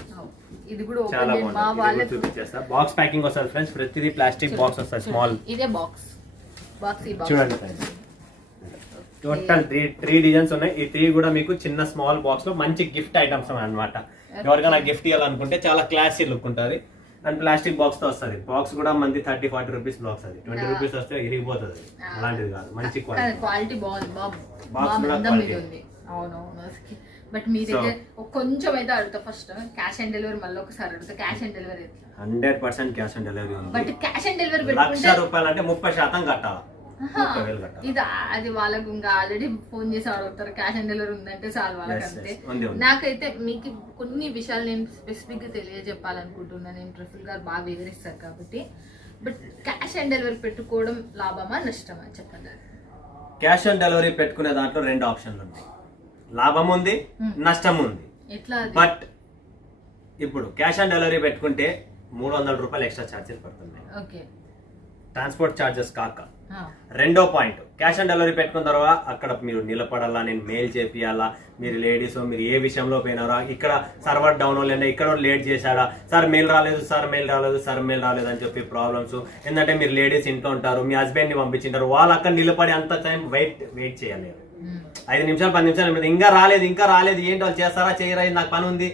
చాలా బాగుంది. చూపించేస్తా. బాక్స్ ప్యాకింగ్ వస్తుంది ఫ్రెండ్స్, ప్రతిదీ ప్లాస్టిక్ బాక్స్ వస్తుంది. స్మాల్ ఇదే బాక్స్ చూడండి ఫ్రెండ్స్. టోటల్ 3 డిజైన్స్ ఉన్నాయి. ఈ 3 కూడా మీకు చిన్న స్మాల్ బాక్స్ లో మంచి గిఫ్ట్ ఐటమ్స్ అన్నమాట. ఎవరికైనా గిఫ్ట్ ఇవ్వాలనుకుంటే చాలా క్లాసీ లుక్ ఉంటుంది. అండ్ ప్లాస్టిక్ బాక్స్ తో వస్తుంది. బాక్స్ కూడా మంది 30-40 రూపీస్ బాక్స్. అది 20 రూపీస్ వస్తే ఇరిగిపోతుంది. అలాంటిది కాదు, మంచి క్వాలిటీ బాగుంది. అవునవును. బట్ మీ దగ్గర కొంచెం అయితే అడుగుతా. ఫస్ట్ క్యాష్ ఆన్ డెలివరీ, మళ్ళీ ఒకసారి అడుగుతా. Cash on delivery 100% cash on delivery ఉంది. బట్ క్యాష్ ఆన్ డెలివరీ ₹1,00,000 అంటే 30% కట్టాలి. ఇది అది వాళ్ళకు ఇంకా ఆల్రెడీ ఫోన్ చేసి అడుగుతారు. క్యాష్ ఆన్ డెలివరీ ఉందంటే చాలు వాళ్ళకి అంతే. నాకైతే మీకు కొన్ని విషయాలు నేను స్పెసిఫిక్ గా తెలియజెప్పాలనుకుంటున్నాను. నేను ప్రఫుల్ గారు బాగా వివరిస్తారు కాబట్టి. బట్ క్యాష్ ఆన్ డెలివరీ పెట్టుకోవడం లాభమా నష్టమా చెప్పండి. క్యాష్ ఆన్ డెలివరీ పెట్టుకునే దాంట్లో 2 ఆప్షన్లు ఉన్నాయి. లాభం ఉంది, నష్టం ఉంది. బట్ ఇప్పుడు క్యాష్ ఆన్ డెలివరీ పెట్టుకుంటే ₹300 ఎక్స్ట్రా ఛార్జెస్ పడుతున్నాయి. ట్రాన్స్పోర్ట్ ఛార్జెస్ కాక రెండో పాయింట్, క్యాష్ ఆన్ డెలివరీ పెట్టుకున్న తర్వాత అక్కడ మీరు నిలబడాలా, నేను మెయిల్ చేపియాలా, మీరు లేడీస్ మీరు ఏ విషయంలో పోయినారా, ఇక్కడ సర్వర్ డౌన్ లేదా ఇక్కడ లేట్ చేశాడా, సార్ మెయిల్ రాలేదు, సార్ మెయిల్ రాలేదు, సార్ మెయిల్ రాలేదు అని చెప్పి ప్రాబ్లమ్స్. ఎందుకంటే మీరు లేడీస్ ఇంట్లో ఉంటారు, మీ హస్బెండ్ ని పంపించింటారు, వాళ్ళు అక్కడ నిలబడి అంత టైం వెయిట్ చేయాలి. 5 నిమిషాలు 10 నిమిషాలు ఇంకా రాలేదు ఏంటి వాళ్ళు చేస్తారా చేయరా, నాకు పని ఉంది,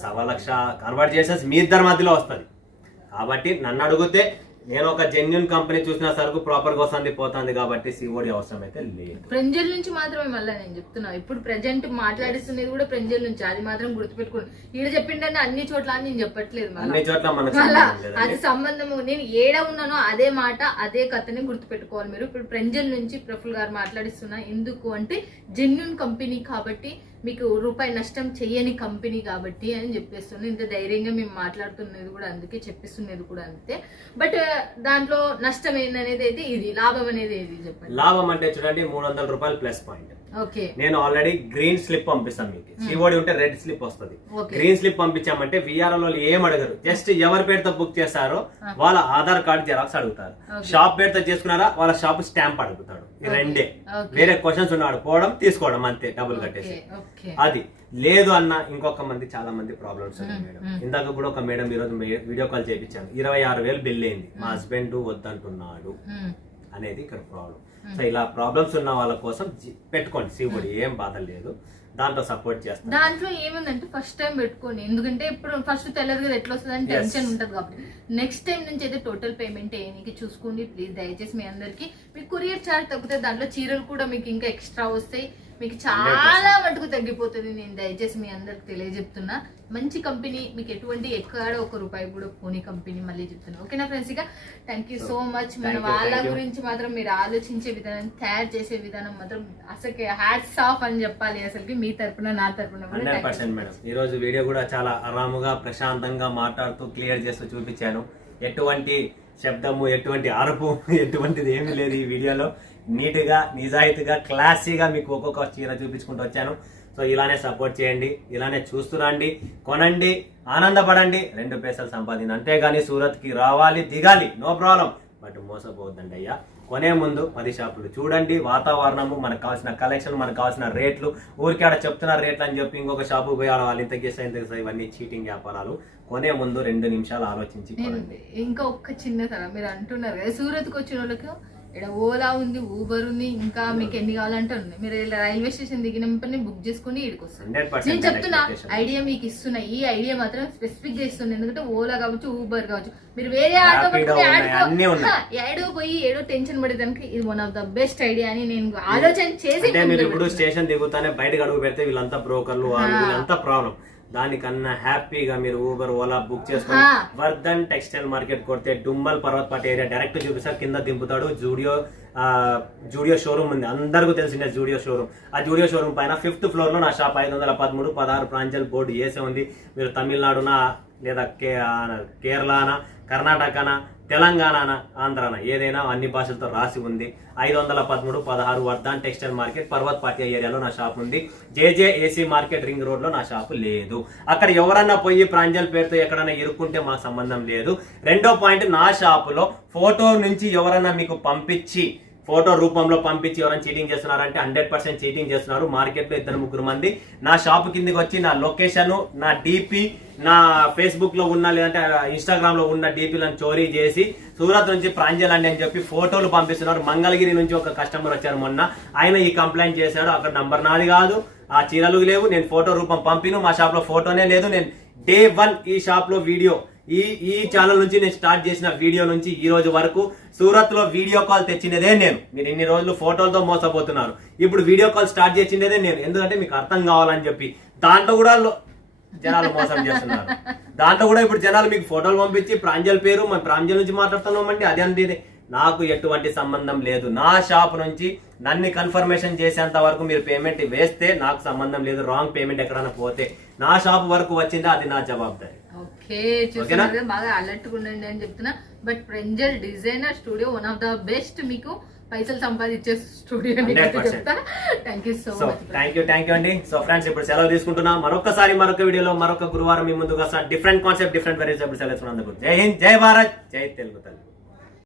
1,00,000 కన్వర్ట్ చేసేసి మీ ఇద్దరి మధ్యలో వస్తుంది. కాబట్టి నన్ను అడిగితే నేను ఒక జెన్యున్ కంపెనీ చూసిన సరుకు ప్రాపర్ గా వస్తుంది పోతుంది, కాబట్టి సిఓడి అవసరం అయితే లేదు. ప్రెంజల్ నుంచి మాత్రమే మళ్ళీ నేను చెప్తున్నా, ఇప్పుడు ప్రెజెంట్ మాట్లాడిస్తున్నది కూడా ప్రెంజల్ నుంచి, అది మాత్రం గుర్తుపెట్టుకోండి. ఈడ చెప్పిండే అన్ని చోట్ల అని నేను చెప్పట్లేదు, అన్ని చోట్ల మనకు అది సంబంధము. నేను ఏడ ఉన్నానో అదే మాట అదే కథని గుర్తుపెట్టుకోవాలి మీరు. ఇప్పుడు ప్రెంజల్ నుంచి ప్రఫుల్ గారు మాట్లాడిస్తున్నా, ఎందుకు అంటే జెన్యున్ కంపెనీ కాబట్టి, మీకు రూపాయి నష్టం చెయ్యని కంపెనీ కాబట్టి అని చెప్పేస్తున్నాను. ఇంత ధైర్యంగా మేము మాట్లాడుతున్నది కూడా అందుకే, చెప్పిస్తున్నది కూడా అంతే. బట్ దాంట్లో నష్టం ఏందనేది అయితే ఇది, లాభం అనేది ఏది చెప్పండి. లాభం అంటే చూడండి 300 రూపాయలు ప్లస్ పాయింట్. ఓకే, నేను ఆల్రెడీ గ్రీన్ స్లిప్ పంపిస్తాను మీకు, సిఓడి ఉంటే రెడ్ స్లిప్ వస్తుంది. గ్రీన్ స్లిప్ పంపించామంటే విఆర్ఓ ఏం అడగరు, జస్ట్ ఎవరి పేరుతో బుక్ చేశారో వాళ్ళ ఆధార్ కార్డు జెరాక్స్ అడుగుతారు, షాప్ పేరుతో చేసుకున్నారా వాళ్ళ షాప్ స్టాంప్ అడుగుతాడు. ఈ రెండే, వేరే క్వశ్చన్స్ ఉన్నాడు, పోవడం తీసుకోవడం అంతే, డబ్బులు కట్టేసి. అది లేదు అన్న ఇంకొక మంది చాలా మంది ప్రాబ్లమ్స్ ఉన్నాయి మేడం. ఇందాక కూడా ఒక మేడం ఈరోజు వీడియో కాల్ చేయించాను, 26,000 బిల్ అయింది, మా హస్బెండ్ వద్దంటున్నాడు అనేది ఇక్కడ ప్రాబ్లం. సో ఇలా ప్రాబ్లమ్స్ ఉన్న వాళ్ళ కోసం పెట్టుకోండి సిఓడి, ఏం బాధ లేదు, దాంట్లో సపోర్ట్ చేస్తాను. దాంట్లో ఏముందంటే ఫస్ట్ టైం పెట్టుకోండి, ఎందుకంటే ఇప్పుడు ఫస్ట్ తెలియదు కదా ఎట్లా వస్తుంది అని టెన్షన్ ఉంటుంది. కాబట్టి నెక్స్ట్ టైం నుంచి అయితే టోటల్ పేమెంట్ ఏనికి చూసుకోండి ప్లీజ్. దయచేసి మీ అందరికి మీకు కొరియర్ చార్జ్ తగ్గితే దాంట్లో చీరలు కూడా మీకు ఇంకా ఎక్స్ట్రా వస్తాయి, మీకు చాలా మటుకు తగ్గిపోతుంది. నేను దయచేసి మీ అందరికి తెలియజెప్తున్నా, మంచి కంపెనీ, మీకు ఎటువంటి ఎక్కడ ఒక రూపాయి కూడా పోనీ కంపెనీ, మళ్ళీ చెప్తున్నా. ఓకేనా ఫ్రెండ్స్, ఇక థ్యాంక్ యూ సో మచ్. మన వాళ్ళ గురించి మాత్రం మీరు ఆలోచించే విధానం, తయారు చేసే విధానం మాత్రం అసలు హ్యాట్స్ ఆఫ్ అని చెప్పాలి, అసలుకి మీ తరపున నా తరపున. 100% మేడం, ఈ రోజు వీడియో కూడా చాలా ఆరాముగా ప్రశాంతంగా మాట్లాడుతూ క్లియర్ చేస్తూ చూపించాను. ఎటువంటి శబ్దము, ఎటువంటి అరుపు, ఎటువంటిది ఏమీ లేదు ఈ వీడియోలో. నీట్ గా, నిజాయితీగా, క్లాసీగా మీకు ఒక్కొక్క చీర చూపించుకుంటూ వచ్చాను. సో ఇలానే సపోర్ట్ చేయండి, ఇలానే చూస్తురండి, కొనండి, ఆనందపడండి, 2 పైసలు సంపాదించండి. అంతేగాని సూరత్ కి రావాలి దిగాలి నో ప్రాబ్లం, బట్ మోసపోవద్దండి అయ్యా. కొనే ముందు 10 షాపులు చూడండి, వాతావరణము, మనకు కావాల్సిన కలెక్షన్, మనకు కావాల్సిన రేట్లు, ఊరికి ఆడ చెప్తున్న రేట్లు అని చెప్పి ఇంకొక షాపు పోయి వాళ్ళు ఇంత గెస్ట్ ఇవన్నీ చీటింగ్ వ్యాపారాలు. కొనే ముందు 2 నిమిషాలు ఆలోచించి కొనండి. ఇంకా ఒక్క చిన్న తర, మీరు అంటున్నారు కదా సూరత్కి వచ్చిన వాళ్ళకి ఇక్కడ ఓలా ఉంది, ఊబర్ ఉంది, ఇంకా మీకు ఎన్ని కావాలంటే ఉంది. మీరు రైల్వే స్టేషన్ దిగినప్పుడు బుక్ చేసుకుని ఇక్కడికి వస్తారు. నేను చెప్తున్నా, ఐడియా మీకు ఇస్తున్నా, ఈ ఐడియా మాత్రం స్పెసిఫిక్ గా ఇస్తుంది. ఎందుకంటే ఓలా కావచ్చు, ఊబర్ కావచ్చు, మీరు వేరే ఆటో ఏడో పోయి ఏడో టెన్షన్ పడేదానికి ఇది one of the best idea అని నేను ఆలోచన చేసి. మీరు ఇప్పుడు స్టేషన్ దిగుతానే బయటకు అడుగు పెడితే వీళ్ళంతా బ్రోకర్లు, వీళ్ళంతా ప్రాబ్లం. దానికన్నా హ్యాపీగా మీరు ఊబర్, ఓలా బుక్ చేసుకుని వర్ధన్ టెక్స్టైల్ మార్కెట్ కొడితే డుమ్మల్ పర్వతపాట ఏరియా డైరెక్ట్ చూపిస్తారు, కింద దింపుతాడు. జూడియో షోరూమ్ ఉంది, అందరికీ తెలిసిన జూడియో షోరూమ్. ఆ జూడియో షోరూమ్ పైన 5th ఫ్లోర్ లో నా షాప్ 513, 16 ప్రాంచల్ బోర్డు వేసే ఉంది. మీరు తమిళనాడునా లేదా కేరళనా, కర్ణాటకనా, తెలంగాణ, ఆంధ్రాన, ఏదైనా అన్ని భాషలతో రాసి ఉంది. 513, 16 వర్ధన్ టెక్స్టైల్ మార్కెట్ పర్వత్ పాటియా ఏరియాలో నా షాప్ ఉంది. జేజేఏసీ మార్కెట్ రింగ్ రోడ్ లో నా షాపు లేదు. అక్కడ ఎవరన్నా పోయి ప్రాంజల్ పేరుతో ఎక్కడన్నా ఇరుక్కుంటే మాకు సంబంధం లేదు. రెండో పాయింట్, నా షాపులో ఫోటో నుంచి ఎవరన్నా మీకు పంపించి, ఫోటో రూపంలో పంపించి ఎవరైనా చీటింగ్ చేస్తున్నారంటే 100% చీటింగ్ చేస్తున్నారు. మార్కెట్ లో 2-3 మంది నా షాప్ కిందకి వచ్చి నా లొకేషన్, నా డిపి, నా ఫేస్బుక్ లో ఉన్న లేదంటే ఇన్స్టాగ్రామ్ లో ఉన్న డిపిలను చోరీ చేసి సూరత్ నుంచి ప్రాంజల్ అండి అని చెప్పి ఫోటోలు పంపిస్తున్నారు. మంగళగిరి నుంచి ఒక కస్టమర్ వచ్చారు మొన్న, ఆయన ఈ కంప్లైంట్ చేశాడు. అక్కడ నంబర్ నాది కాదు, ఆ చీరలు లేవు, నేను ఫోటో రూపం పంపిను, మా షాప్ లో ఫోటోనే లేదు. నేను Day 1 ఈ షాప్ లో వీడియో, ఈ ఛానల్ నుంచి నేను స్టార్ట్ చేసిన వీడియో నుంచి ఈ రోజు వరకు సూరత్ లో వీడియో కాల్ తెచ్చినదే నేను. మీరు ఇన్ని రోజులు ఫోటోలతో మోసపోతున్నారు, ఇప్పుడు వీడియో కాల్ స్టార్ట్ చేసిందే నేను. ఎందుకంటే మీకు అర్థం కావాలని చెప్పి. దాంట్లో కూడా జనాలు మోసం చేస్తున్నారు. దాంట్లో కూడా ఇప్పుడు జనాలు మీకు ఫోటోలు పంపించి ప్రాంజల్ పేరు, మన ప్రాంజల్ నుంచి మాట్లాడుతున్నామండి, అదే అంటే నాకు ఎటువంటి సంబంధం లేదు. నా షాప్ నుంచి నన్ను కన్ఫర్మేషన్ చేసేంత వరకు మీరు పేమెంట్ వేస్తే నాకు సంబంధం లేదు. రాంగ్ పేమెంట్ ఎక్కడైనా పోతే నా షాప్ వరకు వచ్చిందా అది నా జవాబుదారి. ఓకే, చూస్తున్నారు బాగా అలర్ట్ గా ఉండండి అని చెప్తున్నా. But Pranjal designer studio one of the best, మీకు పైసలు సంపాదించే studio. Thank you so much. Thank you అండి. సో ఫ్రెండ్స్, ఇప్పుడు సెలవు తీసుకుంటున్నా. మరొకసారి మరొక వీడియోలో మరొక గురువారం మీ ముందుగా డిఫరెంట్ కాన్సెప్ట్, డిఫరెంట్ వెరైటీస్ సెలవు తీసుకున్నందుకు జై హింద్, జై భారత్, జై తెలుగు తల్లి.